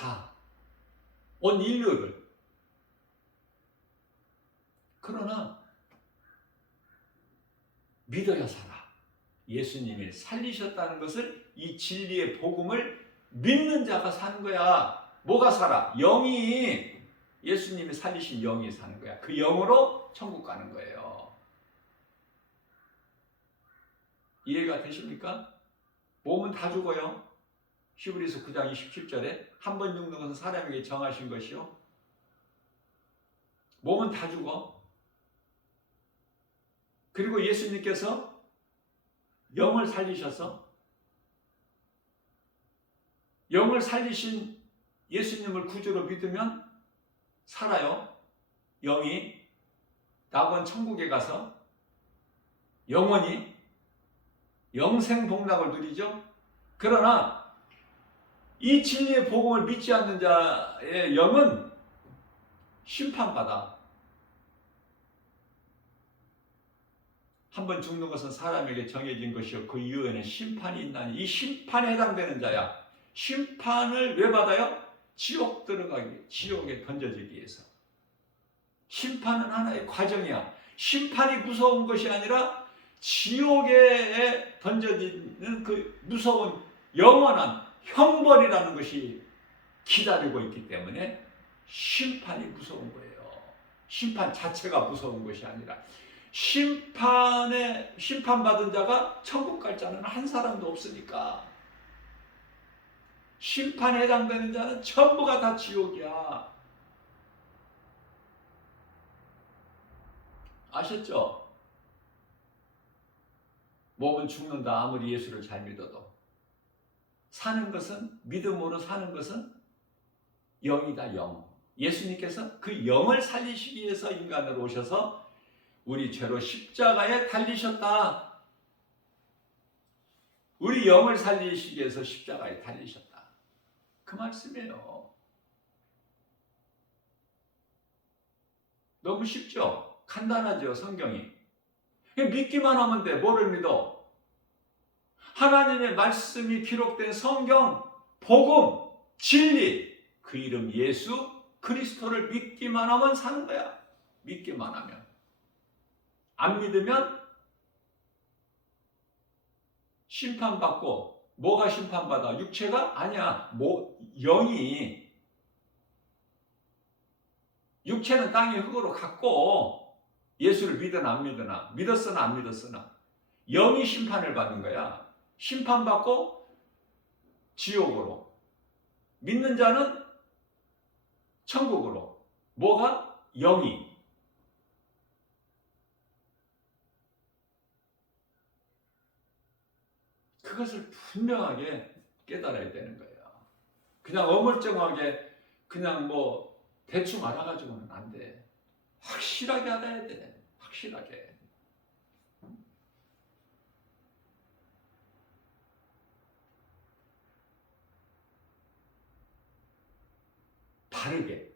온 인류를. 그러나 믿어야 살아. 예수님이 살리셨다는 것을, 이 진리의 복음을 믿는 자가 사는 거야. 뭐가 살아? 영이, 예수님이 살리신 영이 사는 거야. 그 영으로 천국 가는 거예요. 이해가 되십니까? 몸은 다 죽어요. 히브리서 9장 27절에 한 번 죽는 것은 사람에게 정하신 것이요. 몸은 다 죽어. 그리고 예수님께서 영을 살리셔서 영을 살리신 예수님을 구주로 믿으면 살아요. 영이 낙원 천국에 가서 영원히 영생 복락을 누리죠. 그러나 이 진리의 복음을 믿지 않는 자의 영은 심판받아. 한 번 죽는 것은 사람에게 정해진 것이요 그 이후에는 심판이 있나니. 이 심판에 해당되는 자야. 심판을 왜 받아요? 지옥 들어가기, 지옥에 던져지기 위해서. 심판은 하나의 과정이야. 심판이 무서운 것이 아니라 지옥에 던져지는 그 무서운 영원한 형벌이라는 것이 기다리고 있기 때문에 심판이 무서운 거예요. 심판 자체가 무서운 것이 아니라, 심판받은 자가 천국 갈 자는 한 사람도 없으니까, 심판에 해당되는 자는 전부가 다 지옥이야. 아셨죠? 몸은 죽는다. 아무리 예수를 잘 믿어도. 사는 것은, 믿음으로 사는 것은 영이다. 영. 예수님께서 그 영을 살리시기 위해서 인간으로 오셔서 우리 죄로 십자가에 달리셨다. 우리 영을 살리시기 위해서 십자가에 달리셨다. 그 말씀이에요. 너무 쉽죠? 간단하죠, 성경이. 믿기만 하면 돼. 뭐를 믿어? 하나님의 말씀이 기록된 성경, 복음, 진리, 그 이름 예수 그리스도를 믿기만 하면 사는 거야. 믿기만 하면. 안 믿으면 심판받고. 뭐가 심판받아? 육체가? 아니야. 영이. 육체는 땅의 흙으로 갔고, 예수를 믿으나 안 믿으나, 믿었으나 안 믿었으나 영이 심판을 받는 거야. 심판받고 지옥으로, 믿는 자는 천국으로. 뭐가? 영이. 그것을 분명하게 깨달아야 되는 거예요. 그냥 어물쩡하게 그냥 뭐 대충 알아가지고는 안 돼. 확실하게 알아야 돼. 확실하게. 바르게.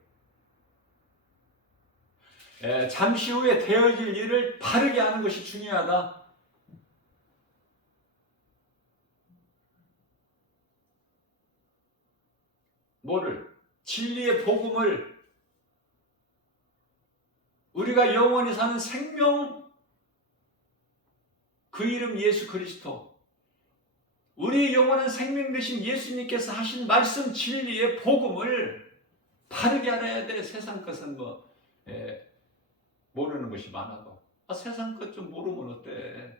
잠시 후에 되어질 일을 바르게 하는 것이 중요하다. 뭐를? 진리의 복음을, 우리가 영원히 사는 생명, 그 이름 예수 그리스도, 우리의 영원한 생명 되신 예수님께서 하신 말씀 진리의 복음을 바르게 알아야 돼. 세상 것은 뭐 모르는 것이 많아도 세상 것 좀 모르면 어때?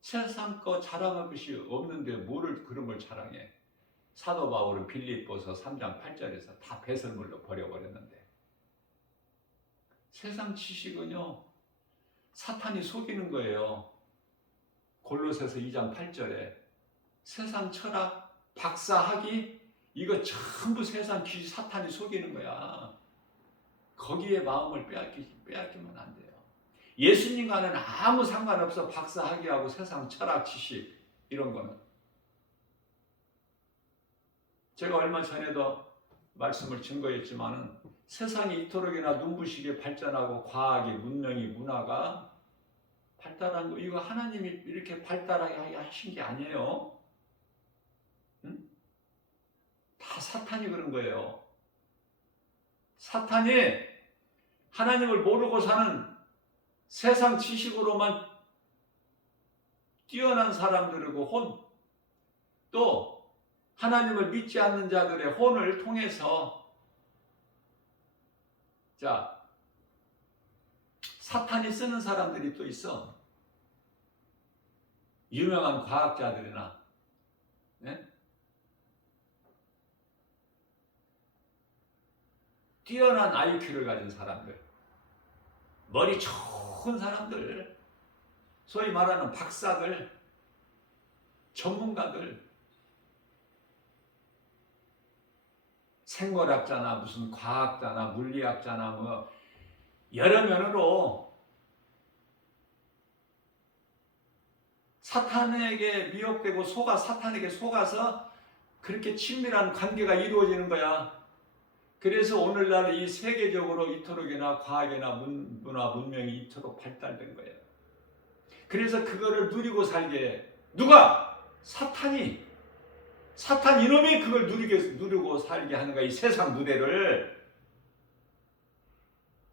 세상 거 자랑할 것이 없는데 뭐를 그런 걸 자랑해? 사도 바울은 빌립보서 3장 8절에서 다 배설물로 버려버렸는데, 세상 지식은요 사탄이 속이는 거예요. 골로새서 2장 8절에 세상 철학, 박사학위, 이거 전부 세상 지식, 사탄이 속이는 거야. 거기에 마음을 빼앗기면 안 돼요. 예수님과는 아무 상관없어. 박사학위하고 세상 철학 지식 이런 거는. 제가 얼마 전에도 말씀을 증거했지만은 세상이 이토록이나 눈부시게 발전하고 과학이, 문명이, 문화가 발달한 거, 이거 하나님이 이렇게 발달하게 하신 게 아니에요. 응? 다 사탄이 그런 거예요. 사탄이 하나님을 모르고 사는 세상 지식으로만 뛰어난 사람들이고 또 하나님을 믿지 않는 자들의 혼을 통해서, 자, 사탄이 쓰는 사람들이 또 있어. 유명한 과학자들이나, 네? 뛰어난 IQ를 가진 사람들, 머리 좋은 사람들, 소위 말하는 박사들, 전문가들, 생물학자나 무슨 과학자나 물리학자나 뭐 여러 면으로 사탄에게 미혹되고 사탄에게 속아서 그렇게 친밀한 관계가 이루어지는 거야. 그래서 오늘날 이 세계적으로 이토록이나 과학이나 문화, 문명이 이토록 발달된 거예요. 그래서 그거를 누리고 살게, 누가? 사탄 이놈이 그걸 누리고 살게 하는 거야, 이 세상 무대를.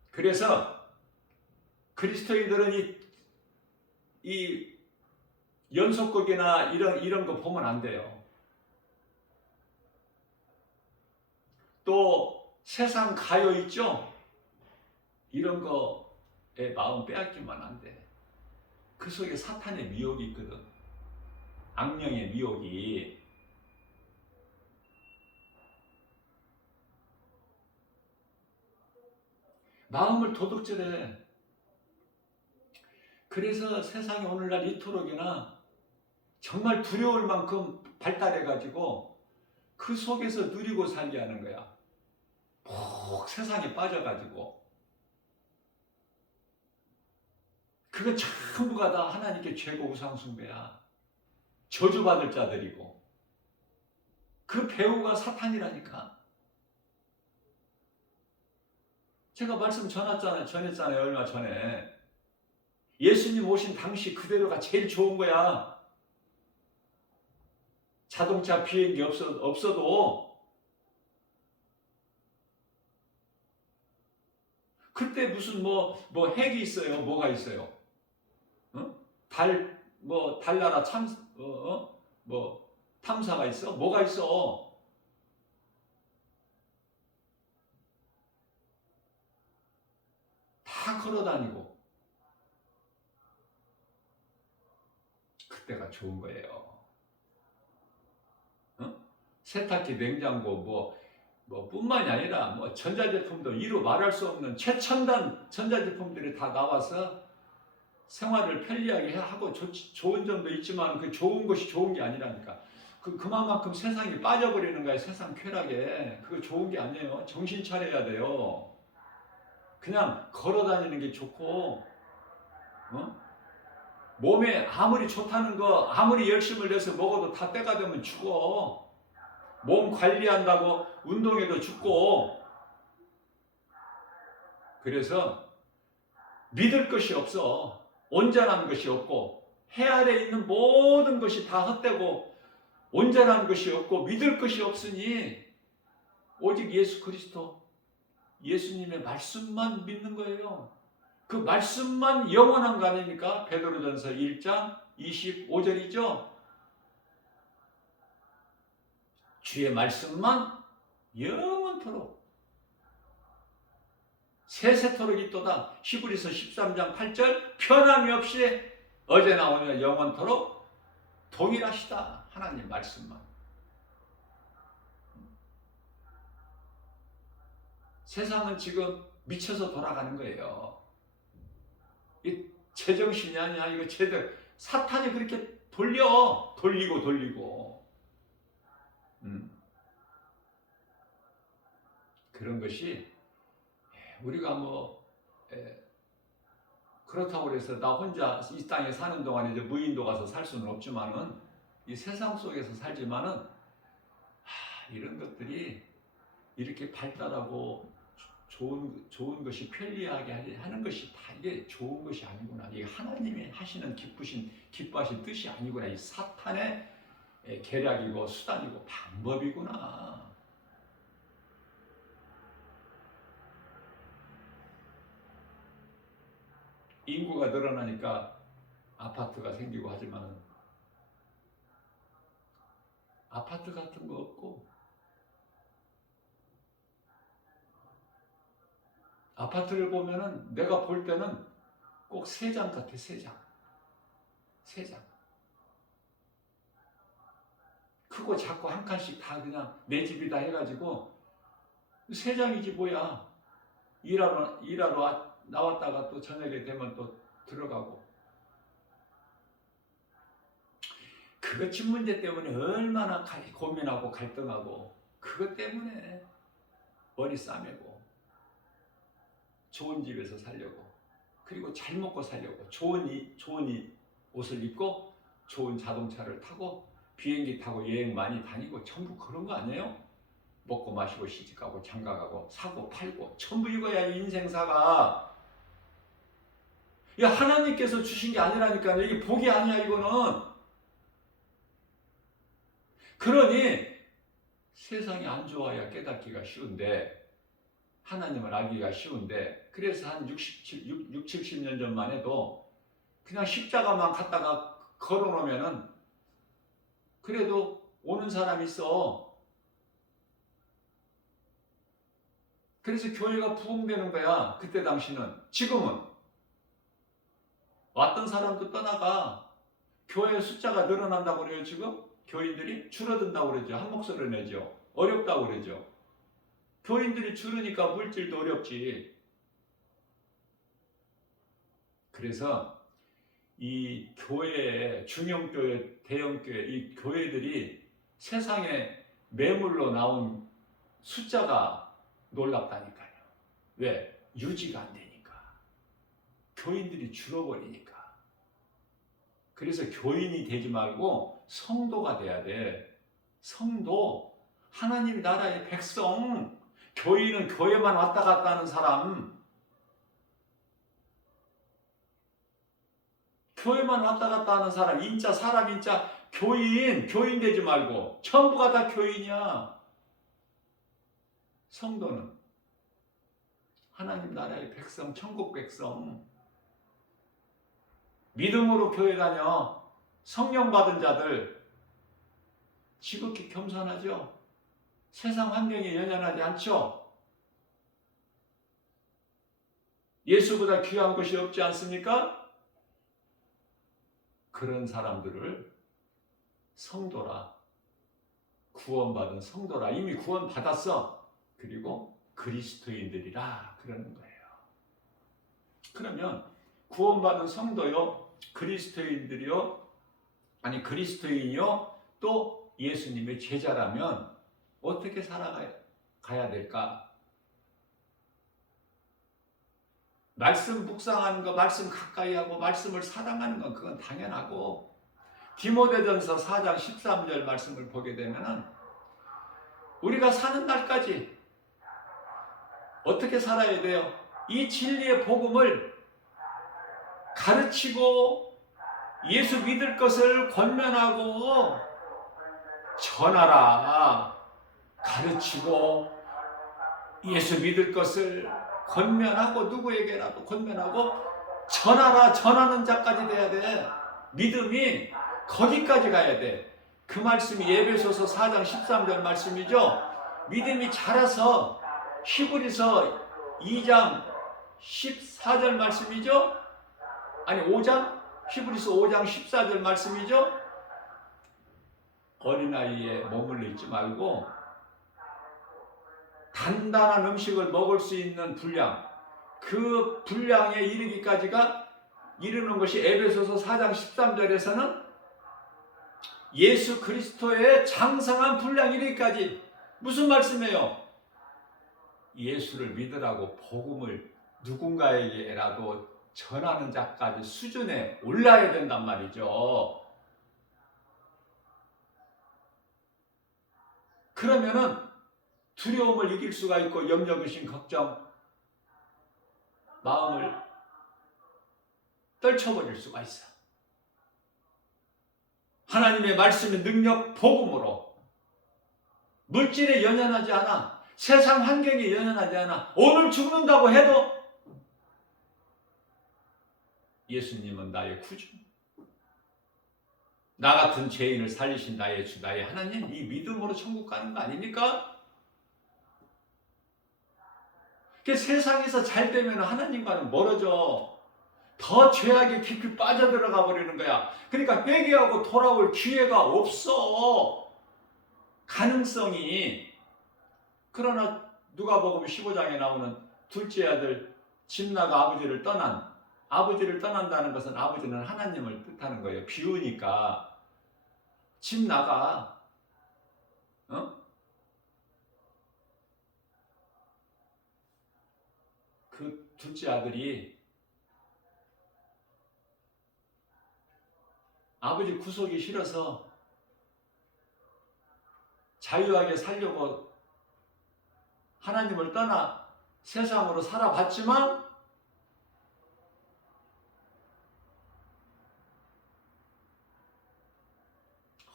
그래서 그리스도인들은 이 연속극이나 이런 거 보면 안 돼요. 또 세상 가요 있죠? 이런 거에 마음 빼앗기면 안 돼. 그 속에 사탄의 미혹이 있거든. 악령의 미혹이. 마음을 도둑질해. 그래서 세상이 오늘날 이토록이나 정말 두려울 만큼 발달해가지고 그 속에서 누리고 살게 하는 거야. 푹 세상에 빠져가지고. 그거 전부가 다 하나님께 죄고 우상숭배야. 저주받을 자들이고. 그 배우가 사탄이라니까. 제가 말씀 전했잖아요. 얼마 전에. 예수님 오신 당시 그대로가 제일 좋은 거야. 자동차, 비행기 없어도 그때 무슨 뭐 핵이 있어요. 뭐가 있어요? 달나라 탐사가 있어? 뭐가 있어? 다 걸어다니고. 그때가 좋은 거예요. 세탁기, 냉장고 뿐만이 아니라 전자제품도 이루 말할 수 없는 최첨단 전자제품들이 다 나와서 생활을 편리하게 하고 좋은 점도 있지만 그 좋은 것이 좋은 게 아니라니까. 그만큼 세상이 빠져버리는 거야. 세상 쾌락에. 그거 좋은 게 아니에요. 정신 차려야 돼요. 그냥 걸어 다니는 게 좋고, 어? 몸에 아무리 좋다는 거 아무리 열심을 내서 먹어도 다 때가 되면 죽어. 몸 관리한다고 운동해도 죽고. 그래서 믿을 것이 없어. 온전한 것이 없고 해 아래 있는 모든 것이 다 헛되고 온전한 것이 없고 믿을 것이 없으니 오직 예수 그리스도, 예수님의 말씀만 믿는 거예요. 그 말씀만 영원한 거 아닙니까? 베드로전서 1장 25절이죠. 주의 말씀만 영원토록 세세토록 있도다. 히브리서 13장 8절 변함이 없이 어제나 오늘 영원토록 동일하시다. 하나님 말씀만. 세상은 지금 미쳐서 돌아가는 거예요. 이 제정신이 아니야. 이거 제대로 사탄이 그렇게 돌리고 그런 것이 우리가 그렇다고 해서 나 혼자 이 땅에 사는 동안 이제 무인도 가서 살 수는 없지만은 이 세상 속에서 살지만은 이런 것들이 이렇게 발달하고 좋은 것이 편리하게 하는 것이 다 이게 좋은 것이 아니구나. 이게 하나님이 하시는 기뻐하신 뜻이 아니구나. 이 사탄의 계략이고 수단이고 방법이구나. 인구가 늘어나니까 아파트가 생기고 하지만 아파트 같은 거 없고 아파트를 보면은 내가 볼 때는 꼭 3장 같아. 3장 크고 작고 한 칸씩 다 그냥 내 집이다 해가지고 3장이지 뭐야. 일하러 나왔다가 또 저녁에 되면 또 들어가고. 그것 집 문제 때문에 얼마나 고민하고 갈등하고 그것 때문에 머리 싸매고 좋은 집에서 살려고 그리고 잘 먹고 살려고 좋은 옷을 입고 좋은 자동차를 타고 비행기 타고 여행 많이 다니고 전부 그런 거 아니에요? 먹고 마시고 시집가고 장가가고 사고 팔고 전부 이거야. 인생사가. 야, 하나님께서 주신 게 아니라니까. 이게 복이 아니야. 이거는. 그러니 세상이 안 좋아야 깨닫기가 쉬운데 하나님을 알기가 쉬운데 그래서 한 70년 전만 해도 그냥 십자가만 갖다가 걸어놓으면은 그래도 오는 사람이 있어. 그래서 교회가 부흥되는 거야. 그때 당시는. 지금은 왔던 사람도 떠나가. 교회 숫자가 늘어난다고 그래요. 지금 교인들이 줄어든다고 그러죠. 한 목소리를 내죠. 어렵다고 그러죠. 교인들이 줄으니까 물질도 어렵지. 그래서 이 교회, 중형교회, 대형교회, 이 교회들이 세상에 매물로 나온 숫자가 놀랍다니까요. 왜? 유지가 안 되니까. 교인들이 줄어버리니까. 그래서 교인이 되지 말고 성도가 돼야 돼. 성도, 하나님 나라의 백성. 교인은 교회만 왔다 갔다 하는 사람. 교회만 왔다 갔다 하는 사람, 사람 인자, 교인 되지 말고 전부가 다 교인이야. 성도는 하나님 나라의 백성, 천국 백성. 믿음으로 교회 다녀. 성령 받은 자들 지극히 겸손하죠. 세상 환경에 연연하지 않죠. 예수보다 귀한 것이 없지 않습니까? 그런 사람들을 성도라, 구원받은 성도라, 이미 구원받았어. 그리고 그리스도인들이라 그러는 거예요. 그러면 구원받은 성도요, 그리스도인들이요, 아니 그리스도인이요, 또 예수님의 제자라면 어떻게 살아가야 될까? 말씀 묵상하는 거, 말씀 가까이 하고 말씀을 사랑하는 건 그건 당연하고, 디모데전서 4장 13절 말씀을 보게 되면은 우리가 사는 날까지 어떻게 살아야 돼요? 이 진리의 복음을 가르치고 예수 믿을 것을 권면하고 전하라. 가르치고 예수 믿을 것을 권면하고 누구에게라도 권면하고 전하라. 전하는 자까지 돼야 돼. 믿음이 거기까지 가야 돼. 그 말씀이 에베소서 4장 13절 말씀이죠. 믿음이 자라서 히브리서 2장 14절 말씀이죠. 아니 5장? 히브리서 5장 14절 말씀이죠. 어린아이에 머물러 있지 말고 단단한 음식을 먹을 수 있는 분량, 그 분량에 이르기까지가 이르는 것이 에베소서 4장 13절에서는 예수 그리스도의 장성한 분량 이르기까지. 무슨 말씀이에요? 예수를 믿으라고 복음을 누군가에게라도 전하는 자까지 수준에 올라야 된단 말이죠. 그러면은 두려움을 이길 수가 있고 염려, 근심, 걱정, 마음을 떨쳐버릴 수가 있어. 하나님의 말씀의 능력, 복음으로 물질에 연연하지 않아. 세상 환경에 연연하지 않아. 오늘 죽는다고 해도 예수님은 나의 구주, 나 같은 죄인을 살리신 나의 주, 나의 하나님, 이 믿음으로 천국 가는 거 아닙니까? 세상에서 잘 되면 하나님과는 멀어져. 더 죄악에 깊이 빠져들어가 버리는 거야. 그러니까 회개하고 돌아올 기회가 없어. 가능성이. 그러나 누가복음 15장에 나오는 둘째 아들 집 나가 아버지를 떠난다는 것은 아버지는 하나님을 뜻하는 거예요. 비우니까 집 나가. 그 둘째 아들이 아버지 구속이 싫어서 자유하게 살려고 하나님을 떠나 세상으로 살아봤지만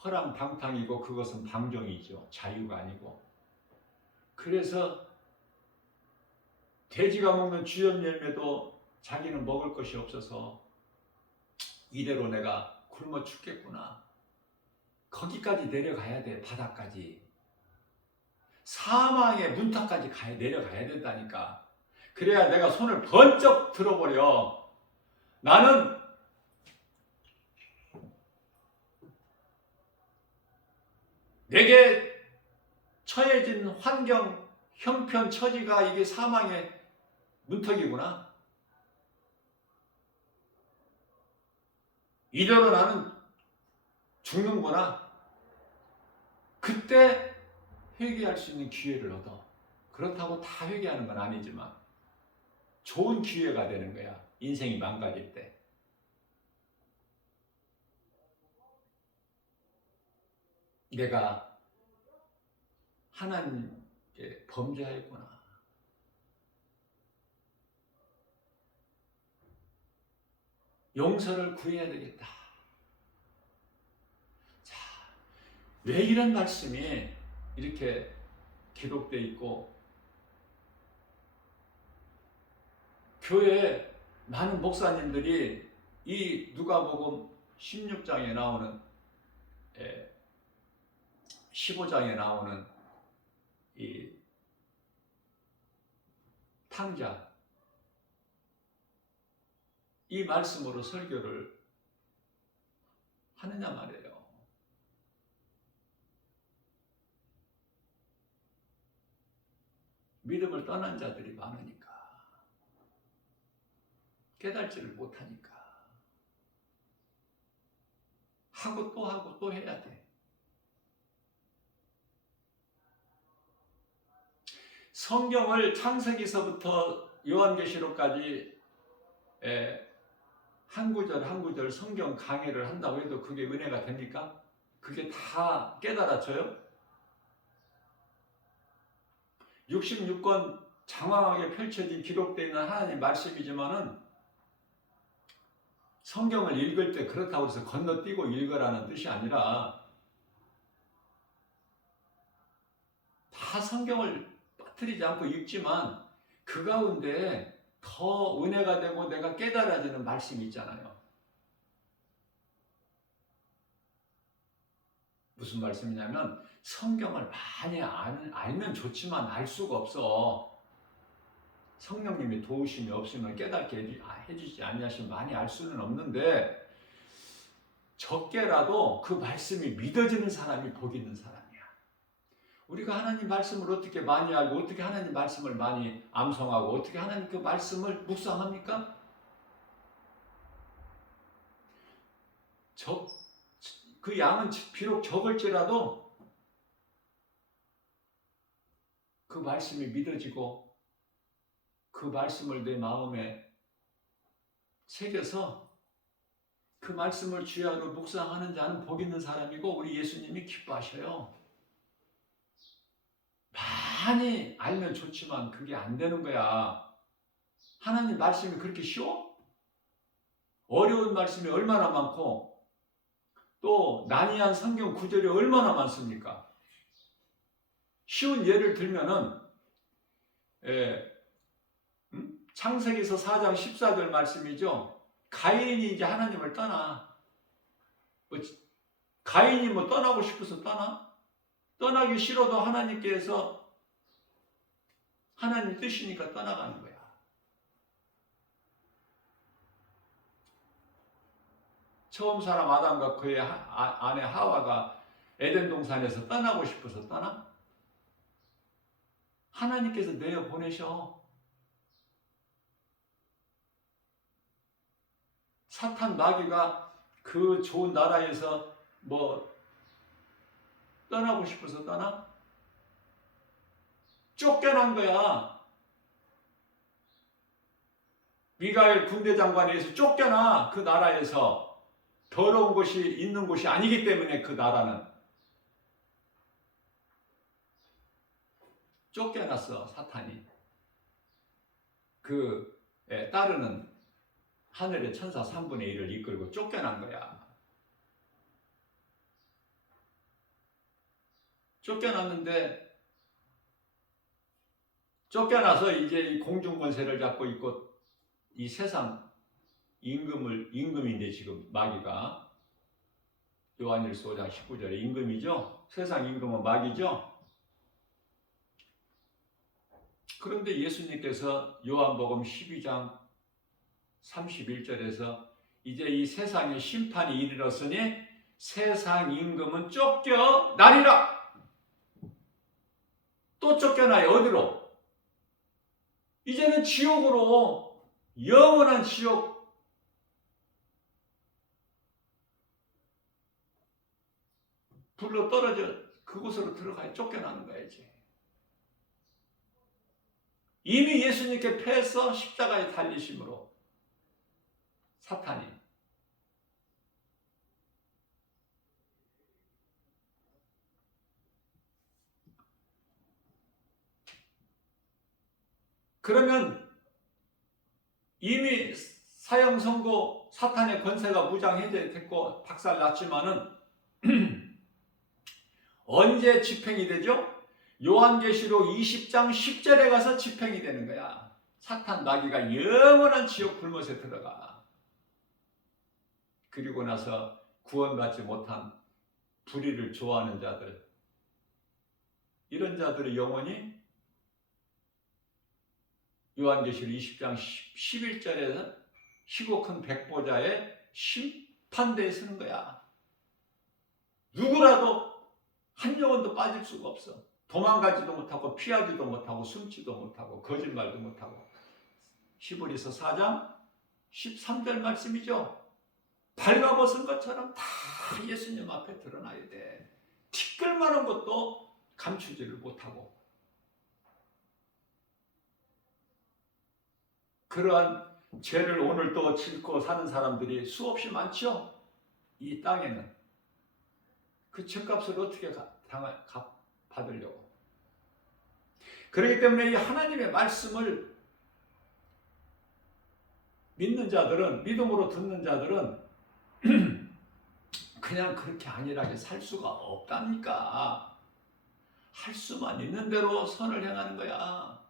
허랑방탕이고 그것은 방종이죠. 자유가 아니고. 그래서 돼지가 먹는 주염 열매도 자기는 먹을 것이 없어서 이대로 내가 굶어 죽겠구나. 거기까지 내려가야 돼. 바닥까지. 사망의 문턱까지 내려가야 된다니까. 그래야 내가 손을 번쩍 들어버려. 나는 내게 처해진 환경, 형편, 처지가 이게 사망의 문턱이구나. 이대로 나는 죽는구나. 그때 회개할 수 있는 기회를 얻어. 그렇다고 다 회개하는 건 아니지만 좋은 기회가 되는 거야. 인생이 망가질 때. 내가 하나님께 범죄하였구나. 용서를 구해야 되겠다. 자, 왜 이런 말씀이 이렇게 기록되어 있고 교회에 많은 목사님들이 이 누가복음 16장에 나오는 15장에 나오는 이 탕자 이 말씀으로 설교를 하느냐 말이에요. 믿음을 떠난 자들이 많으니까. 깨달지를 못하니까. 하고 또 해야 돼. 성경을 창세기서부터 요한계시록까지 한 구절 한 구절 성경 강해를 한다고 해도 그게 은혜가 됩니까? 그게 다 깨달아져요? 66권 장황하게 펼쳐진 기록되어 있는 하나님 말씀이지만은 성경을 읽을 때 그렇다고 해서 건너뛰고 읽으라는 뜻이 아니라 다 성경을 빠뜨리지 않고 읽지만 그 가운데 더 은혜가 되고 내가 깨달아지는 말씀이 있잖아요. 무슨 말씀이냐면 성경을 많이 알면 좋지만 알 수가 없어. 성령님이 도우심이 없으면 깨닫게 해주지 아니하시면 많이 알 수는 없는데 적게라도 그 말씀이 믿어지는 사람이 복 있는 사람이야. 우리가 하나님 말씀을 어떻게 많이 알고 어떻게 하나님 말씀을 많이 암송하고 어떻게 하나님 그 말씀을 묵상합니까? 그 양은 비록 적을지라도 그 말씀이 믿어지고 그 말씀을 내 마음에 새겨서 그 말씀을 주야로 묵상하는 자는 복 있는 사람이고 우리 예수님이 기뻐하셔요. 많이 알면 좋지만 그게 안 되는 거야. 하나님 말씀이 그렇게 쉬워? 어려운 말씀이 얼마나 많고 또 난이한 성경 구절이 얼마나 많습니까? 쉬운 예를 들면은 창세기서 4장 14절 말씀이죠. 가인이 이제 하나님을 떠나. 가인이 뭐 떠나고 싶어서 떠나? 떠나기 싫어도 하나님께서 하나님 뜻이니까 떠나가는 거야. 처음 사람 아담과 그의 아내 하와가 에덴 동산에서 떠나고 싶어서 떠나? 하나님께서 내어 보내셔. 사탄 마귀가 그 좋은 나라에서 뭐 떠나고 싶어서 떠나? 쫓겨난 거야. 미가엘 군대 장관에 의해서 쫓겨나. 그 나라에서 더러운 곳이 있는 곳이 아니기 때문에 그 나라는 쫓겨났어. 사탄이 그 따르는 하늘의 천사 3분의 1을 이끌고 쫓겨난 거야. 쫓겨났는데 쫓겨나서 이제 이 공중권세를 잡고 있고 이 세상 임금인데 지금 마귀가 요한일서 5장 19절에 임금이죠. 세상 임금은 마귀죠. 그런데 예수님께서 요한복음 12장 31절에서 이제 이 세상의 심판이 이르렀으니 세상 임금은 쫓겨나리라. 또 쫓겨나요. 어디로? 이제는 지옥으로, 영원한 지옥. 불로 떨어져 그곳으로 들어가야 쫓겨나는 거야. 이제 이미 예수님께 패해서 십자가에 달리심으로 사탄이. 그러면 이미 사형 선고 사탄의 권세가 무장 해제됐고 박살났지만은 언제 집행이 되죠? 요한계시록 20장 10절에 가서 집행이 되는 거야. 사탄 마귀가 영원한 지옥 불못에 들어가. 그리고 나서 구원받지 못한 불의를 좋아하는 자들, 이런 자들의 영혼이 요한계시록 20장 11절에서 희고 큰 백보자의 심판대에 서는 거야. 누구라도 한 영혼도 빠질 수가 없어. 도망가지도 못하고 피하지도 못하고 숨지도 못하고 거짓말도 못하고. 히브리서 4장 13절 말씀이죠. 발가벗은 것처럼 다 예수님 앞에 드러나야 돼. 티끌만한 것도 감추지를 못하고. 그러한 죄를 오늘 또 짓고 사는 사람들이 수없이 많죠. 이 땅에는. 그 죄값을 어떻게 받으려고. 그렇기 때문에 이 하나님의 말씀을 믿는 자들은, 믿음으로 듣는 자들은 그냥 그렇게 안일하게 살 수가 없다니까. 할 수만 있는 대로 선을 행하는 거야.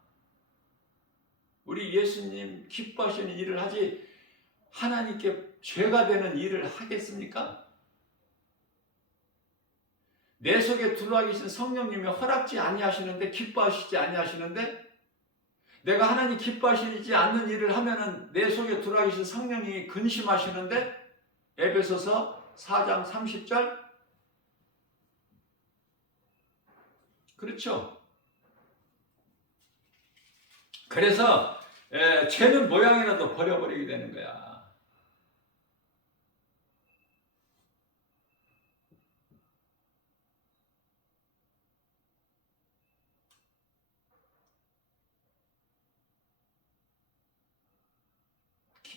우리 예수님 기뻐하시는 일을 하지 하나님께 죄가 되는 일을 하겠습니까? 내 속에 들어와 계신 성령님이 허락지 아니하시는데, 기뻐하시지 아니하시는데, 내가 하나님 기뻐하시지 않는 일을 하면은 내 속에 들어와 계신 성령님이 근심하시는데, 에베소서 4장 30절. 그렇죠? 그래서 죄는 모양이라도 버려버리게 되는 거야.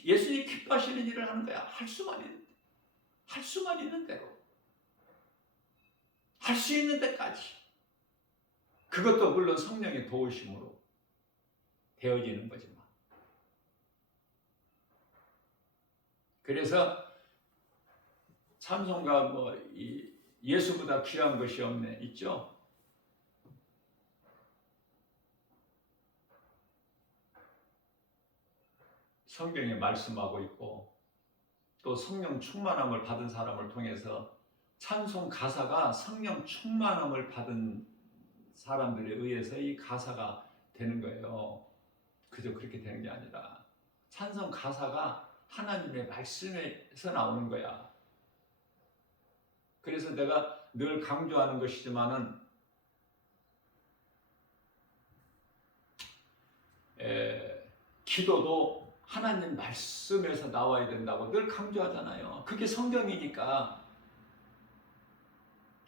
예수님이 기뻐하시는 일을 하는 거야. 할 수만 있는 대로. 할 수 있는 데까지. 그것도 물론 성령의 도우심으로 되어지는 거지만. 그래서 참송가 예수보다 귀한 것이 없네 있죠. 성경에 말씀하고 있고, 또 성령 충만함을 받은 사람을 통해서 찬송 가사가 성령 충만함을 받은 사람들에 의해서 이 가사가 되는 거예요. 그저 그렇게 되는 게 아니라 찬송 가사가 하나님의 말씀에서 나오는 거야. 그래서 내가 늘 강조하는 것이지만은 기도도 하나님 말씀에서 나와야 된다고 늘 강조하잖아요. 그게 성경이니까.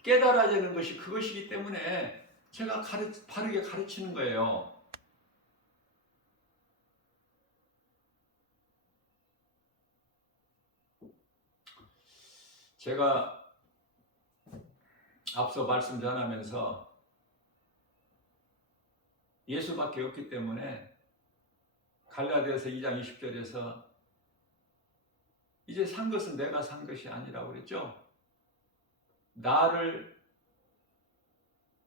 깨달아지는 것이 그것이기 때문에 제가 바르게 가르치는 거예요. 제가 앞서 말씀 전하면서 예수밖에 없기 때문에 갈라디아서 2장 20절에서 이제 산 것은 내가 산 것이 아니라고 그랬죠. 나를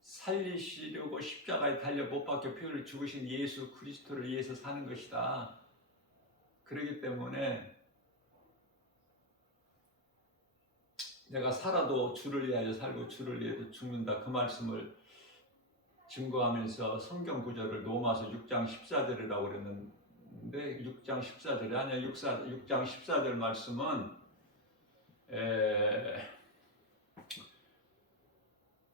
살리시려고 십자가에 달려 못 박혀 피를 죽으신 예수 그리스도를 위해서 사는 것이다. 그렇기 때문에 내가 살아도 주를 위하여 살고 주를 위해서 죽는다. 그 말씀을 증거하면서 성경 구절을 로마서 6장 14절이라고 그랬는데 6장 14절이 아니야. 6장 14절 말씀은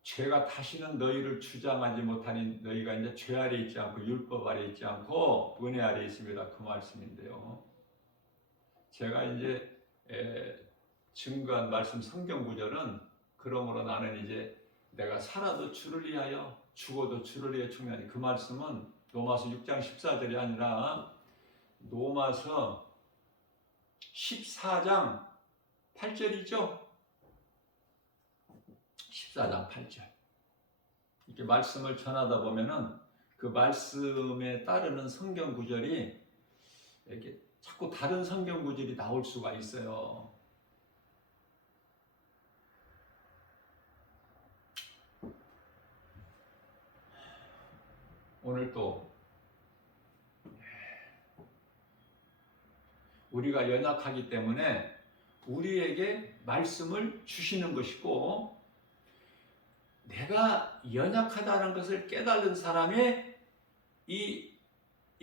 죄가 다시는 너희를 주장하지 못하니 너희가 이제 죄 아래 있지 않고 율법 아래 있지 않고 은혜 아래 있습니다. 그 말씀인데요. 제가 이제 증거한 말씀 성경 구절은 그러므로 나는 이제 내가 살아도 주를 위하여 죽어도 주를 위해 죽나니 그 말씀은 로마서 6장 14절이 아니라 로마서 14장 8절이죠. 14장 8절. 이렇게 말씀을 전하다 보면은 그 말씀에 따르는 성경 구절이 이렇게 자꾸 다른 성경 구절이 나올 수가 있어요. 오늘 또 우리가 연약하기 때문에 우리에게 말씀을 주시는 것이고, 내가 연약하다는 것을 깨달은 사람이 이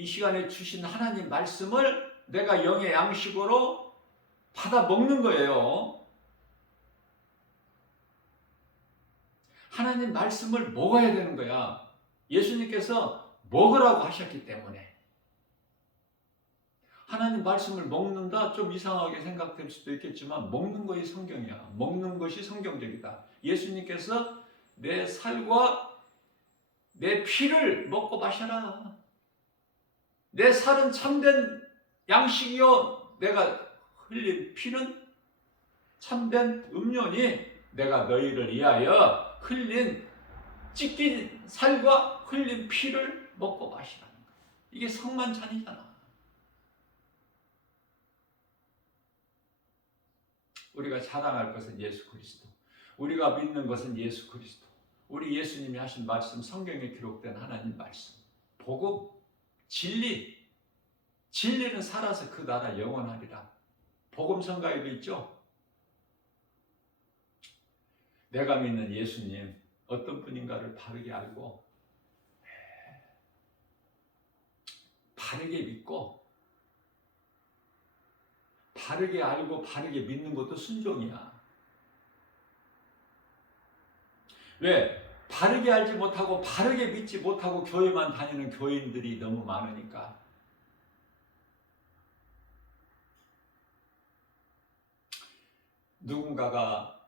시간에 주신 하나님 말씀을 내가 영의 양식으로 받아 먹는 거예요. 하나님 말씀을 먹어야 되는 거야. 예수님께서 먹으라고 하셨기 때문에. 하나님 말씀을 먹는다? 좀 이상하게 생각될 수도 있겠지만 먹는 것이 성경이야. 먹는 것이 성경적이다. 예수님께서 내 살과 내 피를 먹고 마셔라. 내 살은 참된 양식이요. 내가 흘린 피는 참된 음료니 내가 너희를 위하여 흘린 찢긴 살과 흘린 피를 먹고 마시라는 거야. 이게 성만찬이잖아. 우리가 자랑할 것은 예수 그리스도. 우리가 믿는 것은 예수 그리스도. 우리 예수님이 하신 말씀, 성경에 기록된 하나님 말씀. 복음, 진리. 진리는 살아서 그 나라 영원하리라. 복음 성가에도 있죠. 내가 믿는 예수님 어떤 분인가를 바르게 알고 바르게 믿고 바르게 알고 바르게 믿는 것도 순종이야. 왜? 바르게 알지 못하고 바르게 믿지 못하고 교회만 다니는 교인들이 너무 많으니까. 누군가가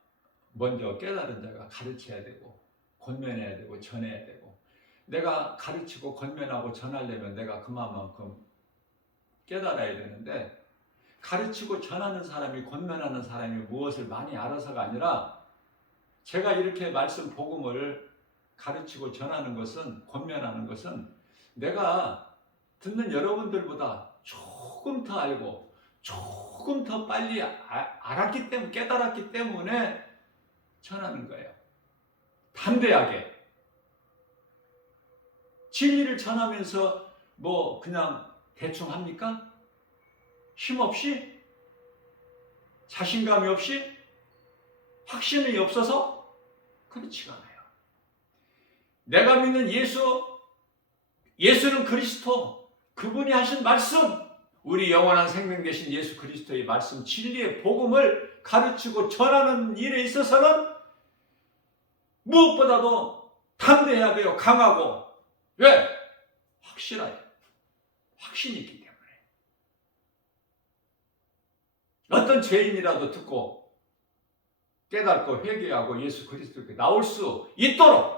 먼저 깨달은 자가 가르쳐야 되고 권면해야 되고 전해야 되고, 내가 가르치고 권면하고 전하려면 내가 그만큼 깨달아야 되는데, 가르치고 전하는 사람이 권면하는 사람이 무엇을 많이 알아서가 아니라 제가 이렇게 말씀 복음을 가르치고 전하는 것은, 권면하는 것은 내가 듣는 여러분들보다 조금 더 알고 조금 더 빨리 알았기 때문에, 깨달았기 때문에 전하는 거예요. 담대하게 진리를 전하면서 뭐 그냥 대충 합니까? 힘없이? 자신감이 없이? 확신이 없어서? 그렇지가 않아요. 내가 믿는 예수는 그리스도, 그분이 하신 말씀, 우리 영원한 생명 되신 예수 그리스도의 말씀, 진리의 복음을 가르치고 전하는 일에 있어서는 무엇보다도 담대해야 돼요. 강하고. 왜? 확실해요. 확신이 있기 때문에. 어떤 죄인이라도 듣고 깨닫고 회개하고 예수 그리스도께 나올 수 있도록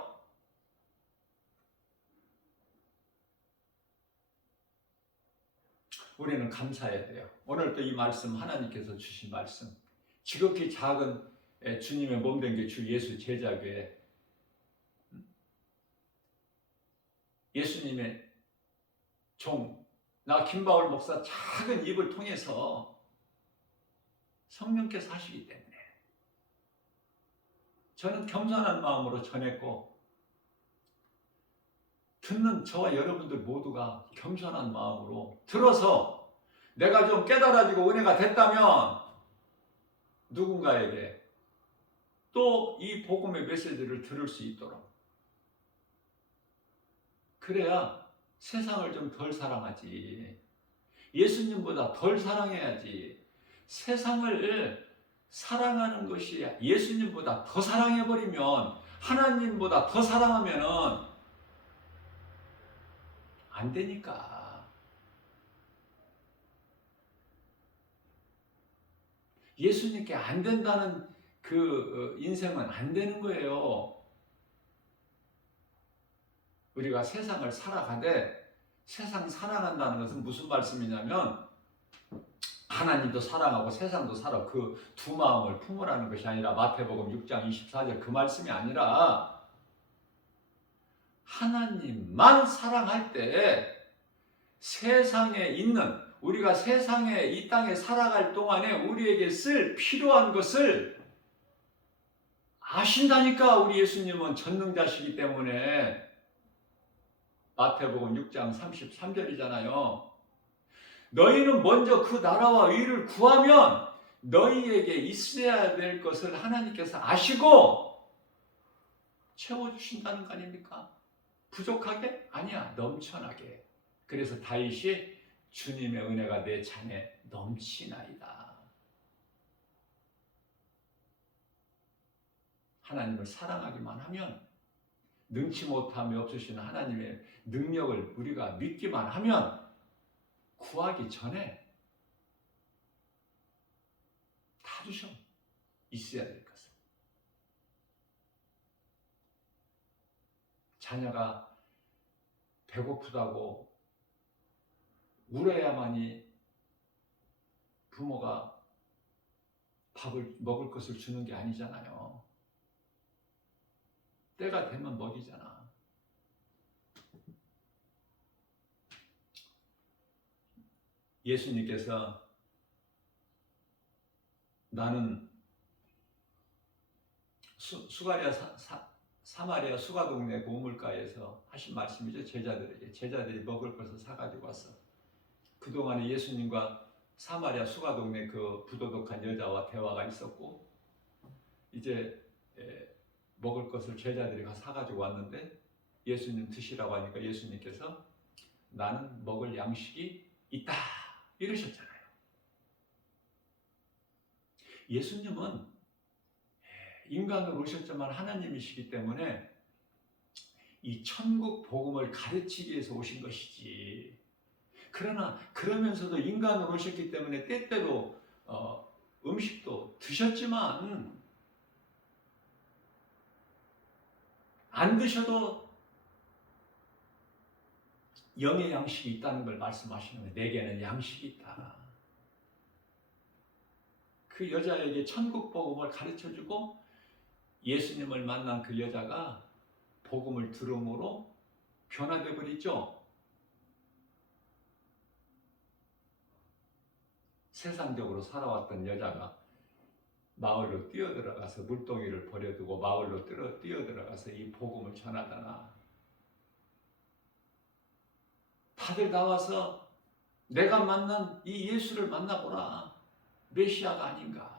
우리는 감사해야 돼요. 오늘 또 이 말씀, 하나님께서 주신 말씀, 지극히 작은 주님의 몸된 게 주 예수 제자교회, 예수님의 종, 나 김바울 목사 작은 입을 통해서 성령께서 하시기 때문에 저는 겸손한 마음으로 전했고, 듣는 저와 여러분들 모두가 겸손한 마음으로 들어서 내가 좀 깨달아지고 은혜가 됐다면 누군가에게 또 이 복음의 메시지를 들을 수 있도록, 그래야 세상을 좀 덜 사랑하지. 예수님보다 덜 사랑해야지. 세상을 사랑하는 것이 예수님보다 더 사랑해버리면, 하나님보다 더 사랑하면은 안 되니까. 예수님께 안 된다는 그 인생은 안 되는 거예요. 우리가 세상을 살아가되, 세상 사랑한다는 것은 무슨 말씀이냐면 하나님도 사랑하고 세상도 살아, 그 두 마음을 품으라는 것이 아니라, 마태복음 6장 24절 그 말씀이 아니라, 하나님만 사랑할 때 세상에 있는, 우리가 세상에 이 땅에 살아갈 동안에 우리에게 쓸 필요한 것을 아신다니까. 우리 예수님은 전능자시기 때문에. 마태복음 6장 33절이잖아요. 너희는 먼저 그 나라와 의를 구하면 너희에게 있어야 될 것을 하나님께서 아시고 채워주신다는 거 아닙니까? 부족하게? 아니야, 넘쳐나게. 그래서 다윗이 주님의 은혜가 내 잔에 넘치나이다. 하나님을 사랑하기만 하면, 능치 못함이 없으신 하나님의 능력을 우리가 믿기만 하면, 구하기 전에 받으셔. 있어야 될 것은. 자녀가 배고프다고 울어야만이 부모가 밥을 먹을 것을 주는 게 아니잖아요. 때가 되면 먹이잖아. 예수님께서 나는 사마리아 수가 동네 그 우물가에서 하신 말씀이죠. 제자들이 먹을 것을 사가지고 왔어. 그동안에 예수님과 사마리아 수가 동네 그 부도덕한 여자와 대화가 있었고, 이제 먹을 것을 제자들이 사가지고 왔는데 예수님 드시라고 하니까 예수님께서 나는 먹을 양식이 있다 이러셨잖아요. 예수님은 인간으로 오셨지만 하나님이시기 때문에 이 천국 복음을 가르치기 위해서 오신 것이지. 그러나 그러면서도 인간으로 오셨기 때문에 때때로 음식도 드셨지만 안 드셔도 영의 양식이 있다는 걸 말씀하시는 거예요. 내게는 양식이 있다. 그 여자에게 천국 복음을 가르쳐주고 예수님을 만난 그 여자가 복음을 들음으로 변화돼 버리죠. 세상적으로 살아왔던 여자가 마을로 뛰어들어가서 물동이를 버려두고 마을로 뛰어들어가서 이 복음을 전하잖아. 다들 나와서 내가 만난 이 예수를 만나보라. 메시아가 아닌가.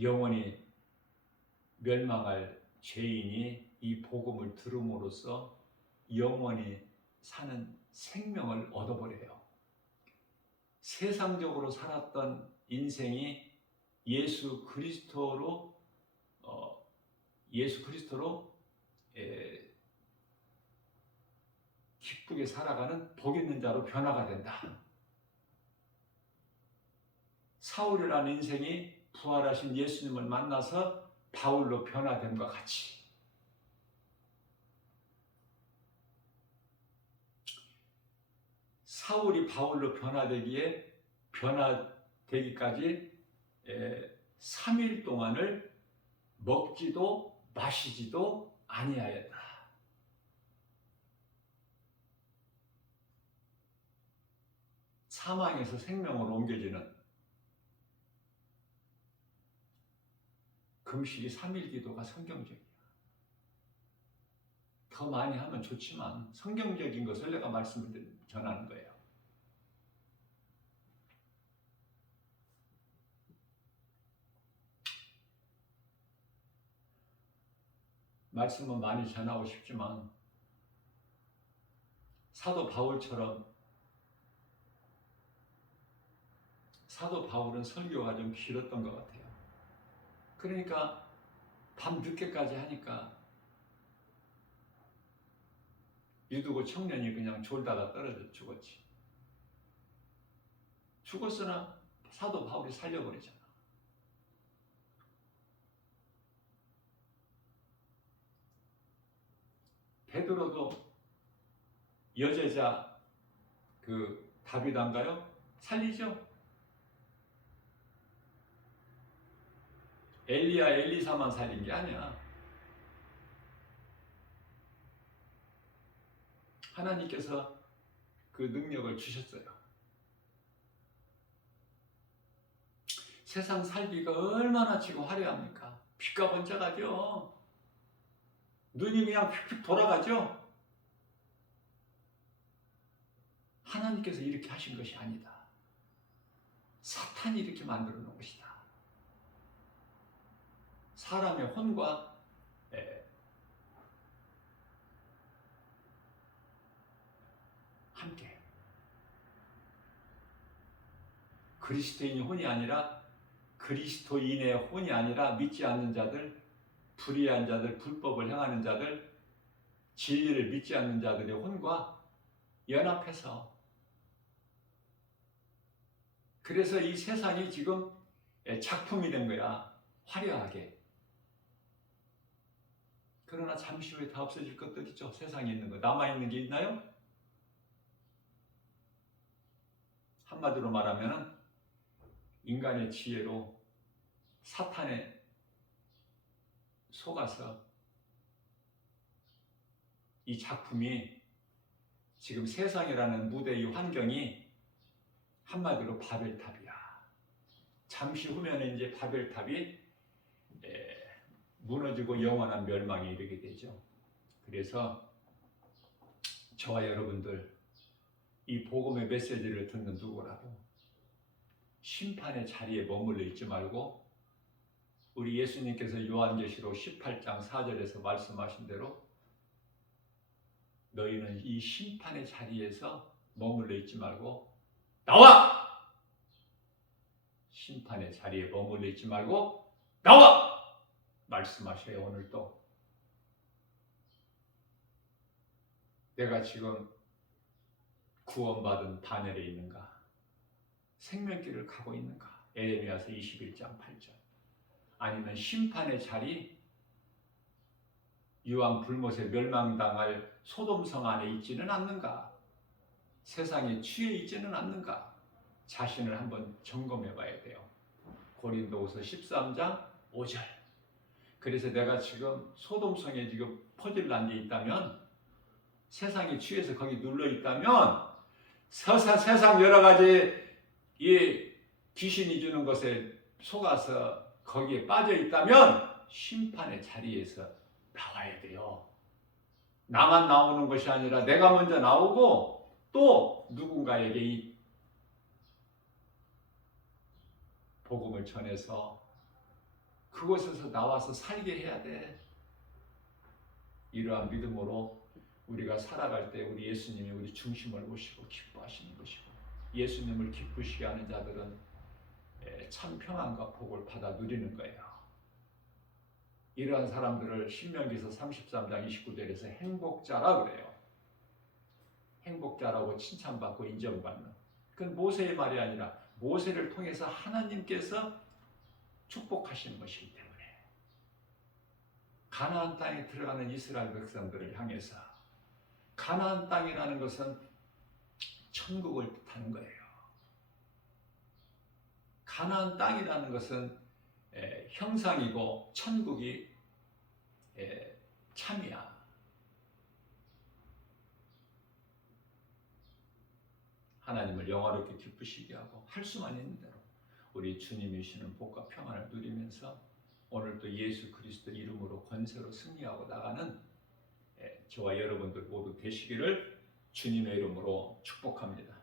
영원히 멸망할 죄인이 이 복음을 들음으로써 영원히 사는 생명을 얻어버려요. 세상적으로 살았던 인생이 예수 그리스도로 기쁘게 살아가는 복 있는 자로 변화가 된다. 사울이라는 인생이 부활하신 예수님을 만나서 바울로 변화됨과 같이 사울이 바울로 변화되기까지 3일 동안을 먹지도 마시지도 아니하였다. 사망에서 생명으로 옮겨지는 금식이 3일 기도가 성경적이야. 더 많이 하면 좋지만 성경적인 것을 내가 말씀을 전하는 거예요. 말씀은 많이 전하고 싶지만 사도 바울은 설교가 좀 길었던 것 같아요. 그러니까 밤 늦게까지 하니까 유두고 청년이 그냥 졸다가 떨어져 죽었지. 죽었으나 사도 바울이 살려버리잖아. 베드로도 여제자 그 다윗인가요? 살리죠. 엘리야 엘리사만 살린 게 아니야. 하나님께서 그 능력을 주셨어요. 세상 살기가 얼마나 지금 화려합니까? 빛과 번쩍하죠. 눈이 그냥 휙휙 돌아가죠. 하나님께서 이렇게 하신 것이 아니다. 사탄이 이렇게 만들어 놓은 것이다. 사람의 혼과 함께 그리스도인의 혼이 아니라 그리스도인의 혼이 아니라 믿지 않는 자들, 불의한 자들, 불법을 행하는 자들, 진리를 믿지 않는 자들의 혼과 연합해서. 그래서 이 세상이 지금 작품이 된 거야. 화려하게. 그러나 잠시 후에 다 없어질 것들 있죠. 세상에 있는 거. 남아있는 게 있나요? 한마디로 말하면 인간의 지혜로 사탄에 속아서 이 작품이 지금 세상이라는 무대 이 환경이 한마디로 바벨탑이야. 잠시 후면에 이제 바벨탑이 무너지고 영원한 멸망에 이르게 되죠. 그래서 저와 여러분들 이 복음의 메시지를 듣는 누구라도 심판의 자리에 머물러 있지 말고 우리 예수님께서 요한계시록 18장 4절에서 말씀하신 대로 너희는 이 심판의 자리에서 머물러 있지 말고 나와! 심판의 자리에 머물러 있지 말고 나와! 말씀하셔요. 오늘도 내가 지금 구원받은 다니엘에 있는가? 생명길을 가고 있는가? 에레미야서 21장 8절. 아니면 심판의 자리, 유황 불못에 멸망당할 소돔성 안에 있지는 않는가? 세상에 취해 있지는 않는가? 자신을 한번 점검해 봐야 돼요. 고린도후서 13장 5절. 그래서 내가 지금 소돔성에 지금 퍼질난 데 있다면, 세상에 취해서 거기 눌러 있다면, 세상 여러 가지 이 귀신이 주는 것에 속아서 거기에 빠져 있다면 심판의 자리에서 나와야 돼요. 나만 나오는 것이 아니라 내가 먼저 나오고 또 누군가에게 이 복음을 전해서 그곳에서 나와서 살게 해야 돼. 이러한 믿음으로 우리가 살아갈 때 우리 예수님이 우리 중심을 보시고 기뻐하시는 것이고, 예수님을 기쁘시게 하는 자들은 참 평안과 복을 받아 누리는 거예요. 이러한 사람들을 신명기서 33장 29절에서 행복자라 그래요. 행복자라고 칭찬받고 인정받는. 그건 모세의 말이 아니라 모세를 통해서 하나님께서 축복하신 것이기 때문에 가나안 땅에 들어가는 이스라엘 백성들을 향해서, 가나안 땅이라는 것은 천국을 뜻하는 거예요. 가나안 땅이라는 것은 형상이고 천국이 참이야. 하나님을 영화롭게 기쁘시게 하고 할 수만 있는 대로 우리 주님이 주시는 복과 평안을 누리면서 오늘도 예수 그리스도 이름으로 권세로 승리하고 나가는 저와 여러분들 모두 되시기를 주님의 이름으로 축복합니다.